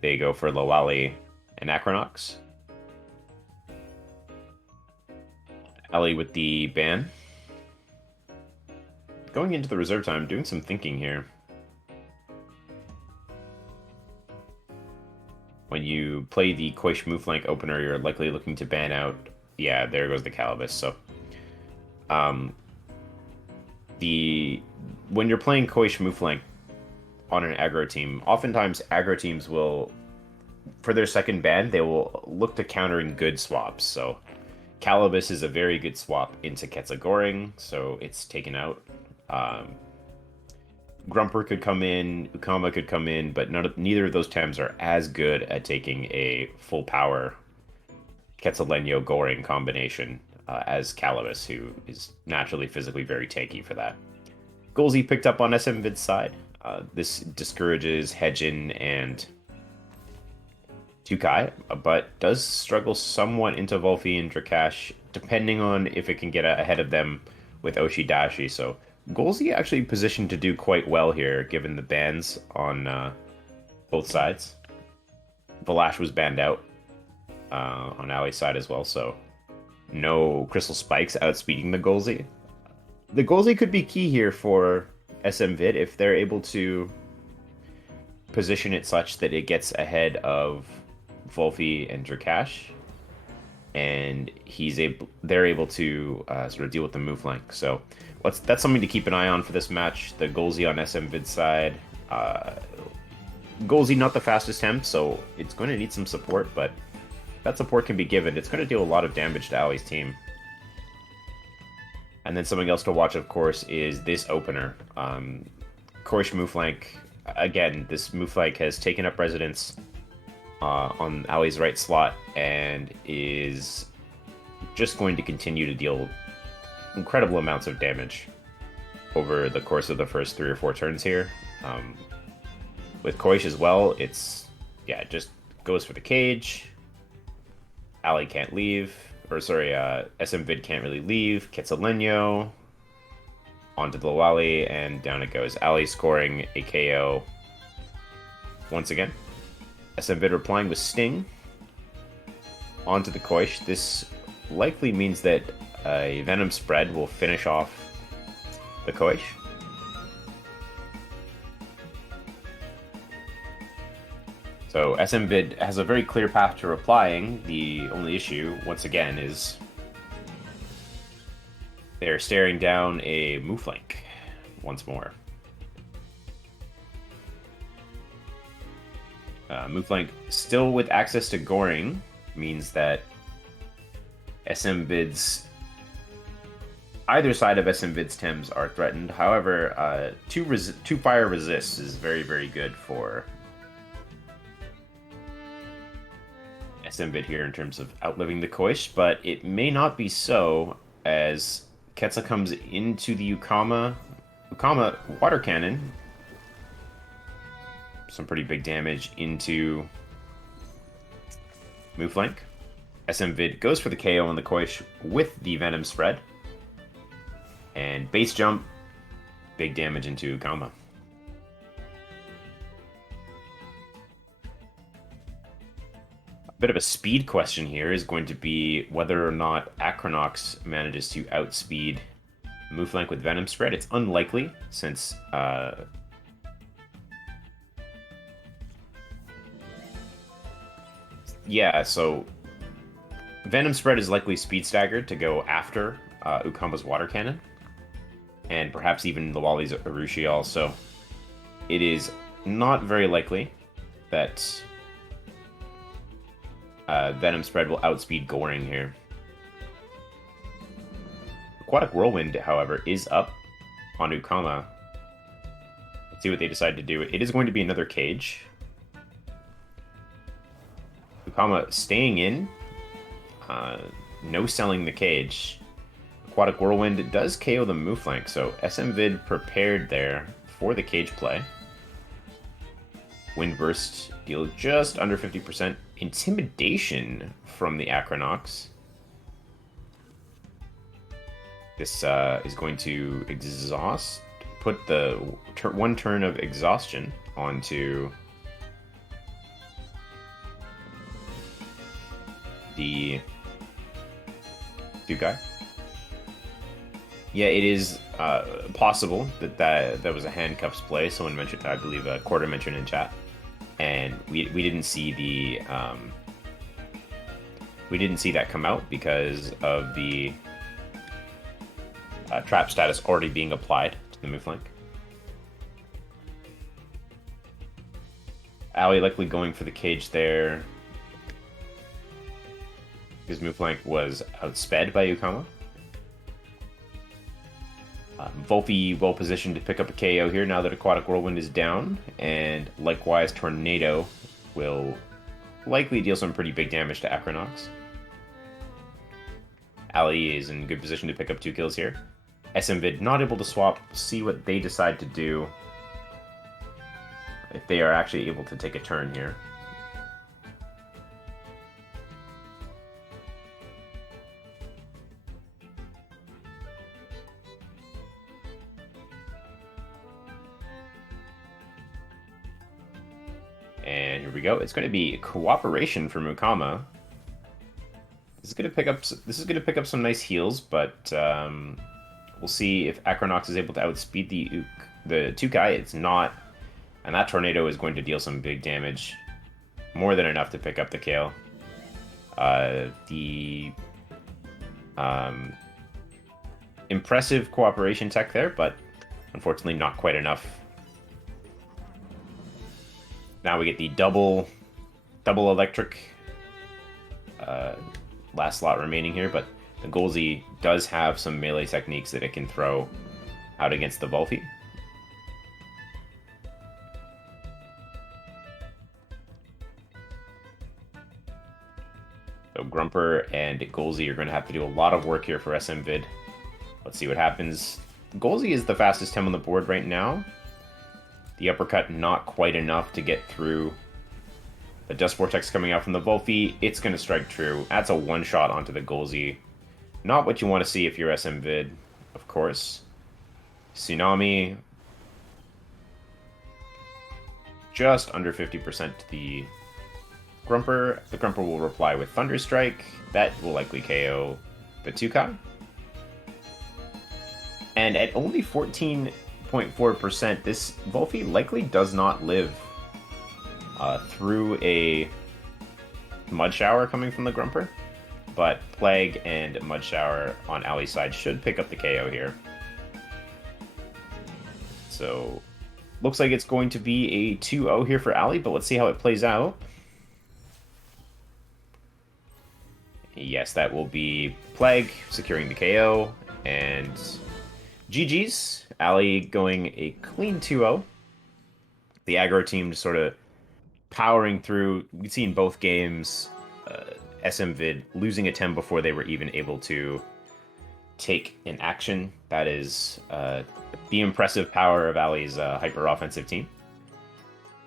they go for Lowali and Acronox. Allie with the ban. Going into the reserve time, doing some thinking here. When you play the Koish move flank opener, you're likely looking to ban out. Yeah, there goes the Calibus. So, when you're playing Koish move flank on an aggro team, oftentimes aggro teams will, for their second ban, they will look to countering good swaps. So, Calibus is a very good swap into Quetzalgoring, so it's taken out. Grumper could come in, Ukama could come in, but neither of those Tems are as good at taking a full power Quetzaleno Goring combination as Calibus, who is naturally physically very tanky for that. Golzi picked up on SMvid's side. This discourages Hedjin and Tukai, but does struggle somewhat into Volfi and Drakash, depending on if it can get ahead of them with Oshidashi. So Golzi actually positioned to do quite well here, given the bans on both sides. Valash was banned out on Allie's side as well, so no Crystal Spikes outspeeding the Golzi. The Golzi could be key here for SMvid if they're able to position it such that it gets ahead of Volfi and Drakash, and they're able to sort of deal with the move flank. So that's something to keep an eye on for this match. The Golzi on SMvid's side. Golzi not the fastest Tem, so it's going to need some support, but that support can be given. It's going to deal a lot of damage to Allie's team. And then something else to watch, of course, is this opener. Koish move flank. Again, this move flank has taken up residence on Allie's right slot and is just going to continue to deal incredible amounts of damage over the course of the first 3 or 4 turns here. With Koish as well, it just goes for the cage. Allie can't leave. SMvid can't really leave. Quetzaleno onto the Lowali, and down it goes. Allie scoring a KO once again. SMvid replying with Sting onto the Koish. This likely means that a Venom Spread will finish off the Koish. So SMvid has a very clear path to replying. The only issue, once again, is they're staring down a move flank once more. Move flank still with access to Goring means that either side of SMvid's Tems are threatened. However, two fire resists is very, very good for SMvid here in terms of outliving the Koish, but it may not be so as Ketsa comes into the Ukama water cannon. Some pretty big damage into move flank. SMvid goes for the KO on the Koish with the Venom spread. And base jump, big damage into Ukama. Bit of a speed question here is going to be whether or not Acronox manages to outspeed Mooflank with Venom Spread. It's unlikely since yeah, so Venom Spread is likely speed staggered to go after Ukama's Water Cannon, and perhaps even the Wally's Arushi also. It is not very likely that Venom Spread will outspeed Goring here. Aquatic Whirlwind, however, is up on Ukama. Let's see what they decide to do. It is going to be another cage. Ukama staying in. No selling the cage. Aquatic Whirlwind does KO the move flank, so SMvid prepared there for the cage play. Wind Burst deals just under 50%. Intimidation from the Acronox. This is going to put the one turn of exhaustion onto the Dukai. Yeah, it is possible that was a handcuffs play. Someone mentioned, I believe, Quarter mentioned in chat. And we didn't see the we didn't see that come out because of the trap status already being applied to the move flank. Allie likely going for the cage there because move flank was outsped by Ukama. Volpi well positioned to pick up a KO here now that Aquatic Whirlwind is down, and likewise Tornado will likely deal some pretty big damage to Acronox. Allie is in good position to pick up 2 kills here. SMvid not able to swap. See what they decide to do if they are actually able to take a turn here. And here we go. It's going to be cooperation from Ukama. This is going to pick up some nice heals, but we'll see if Acronox is able to outspeed the Tukai. It's not, and that Tornado is going to deal some big damage, more than enough to pick up the KO. The impressive cooperation tech there, but unfortunately not quite enough. Now we get the double electric last slot remaining here, but the Golzi does have some melee techniques that it can throw out against the Volpi. So Grumper and Golzi are going to have to do a lot of work here for SMvid. Let's see what happens. Golzi is the fastest Tem on the board right now. The uppercut not quite enough to get through. The Dust Vortex coming out from the Volpi, it's going to strike true. That's a one-shot onto the Golzi. Not what you want to see if you're SMvid, of course. Tsunami. Just under 50% to the Grumper. The Grumper will reply with Thunder Strike. That will likely KO the Tukai. And at only 14.4%, this Volpi likely does not live through a Mud Shower coming from the Grumper. But Plague and Mud Shower on Allie's side should pick up the KO here. So, looks like it's going to be a 2-0 here for Allie, but let's see how it plays out. Yes, that will be Plague securing the KO, and GG's. Allie going a clean 2-0. The aggro team just sort of powering through. We see in both games SMvid losing a Tem before they were even able to take an action. That is the impressive power of Allie's hyper offensive team.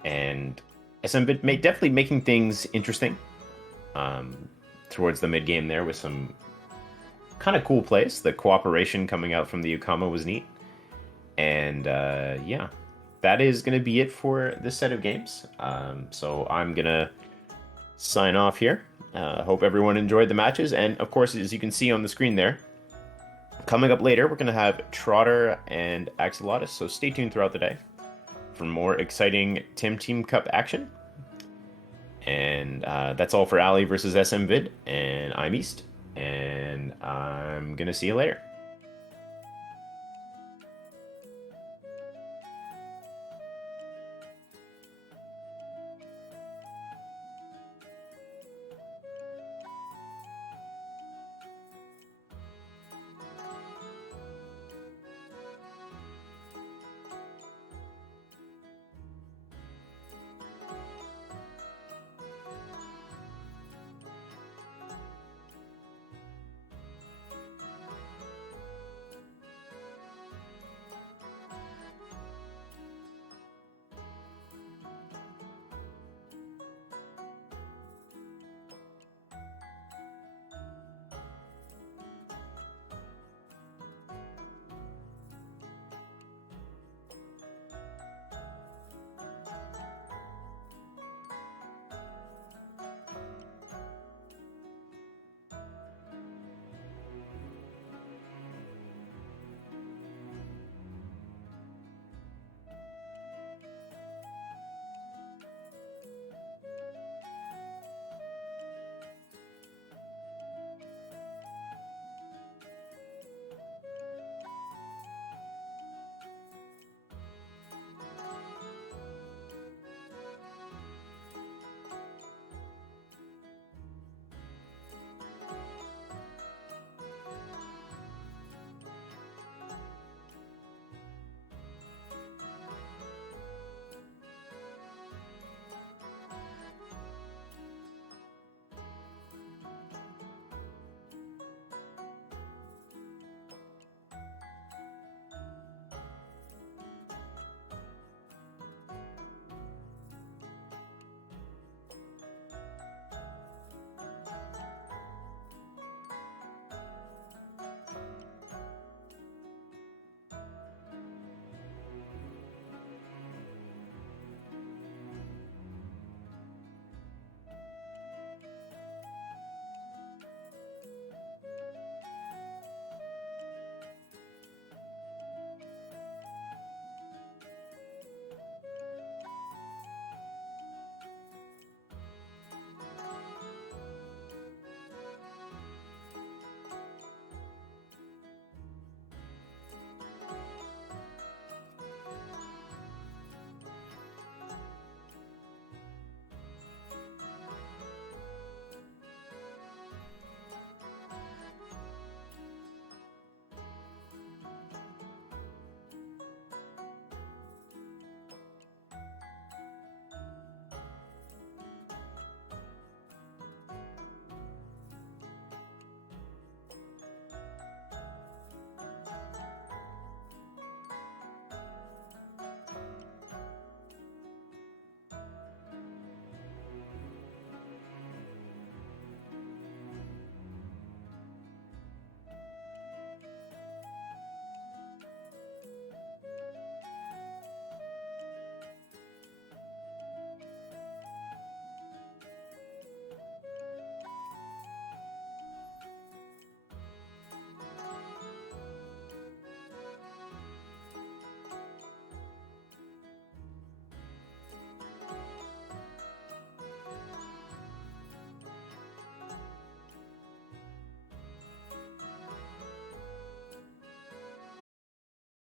And SMvid definitely making things interesting towards the mid game there with some kind of cool plays. The cooperation coming out from the Ukama was neat. And yeah, that is going to be it for this set of games. So I'm going to sign off here. Hope everyone enjoyed the matches. And of course, as you can see on the screen there, coming up later, we're going to have Trotter and Axolotus. So stay tuned throughout the day for more exciting TemTeam Cup action. And that's all for Allie versus SMvid. And I'm East. And I'm going to see you later.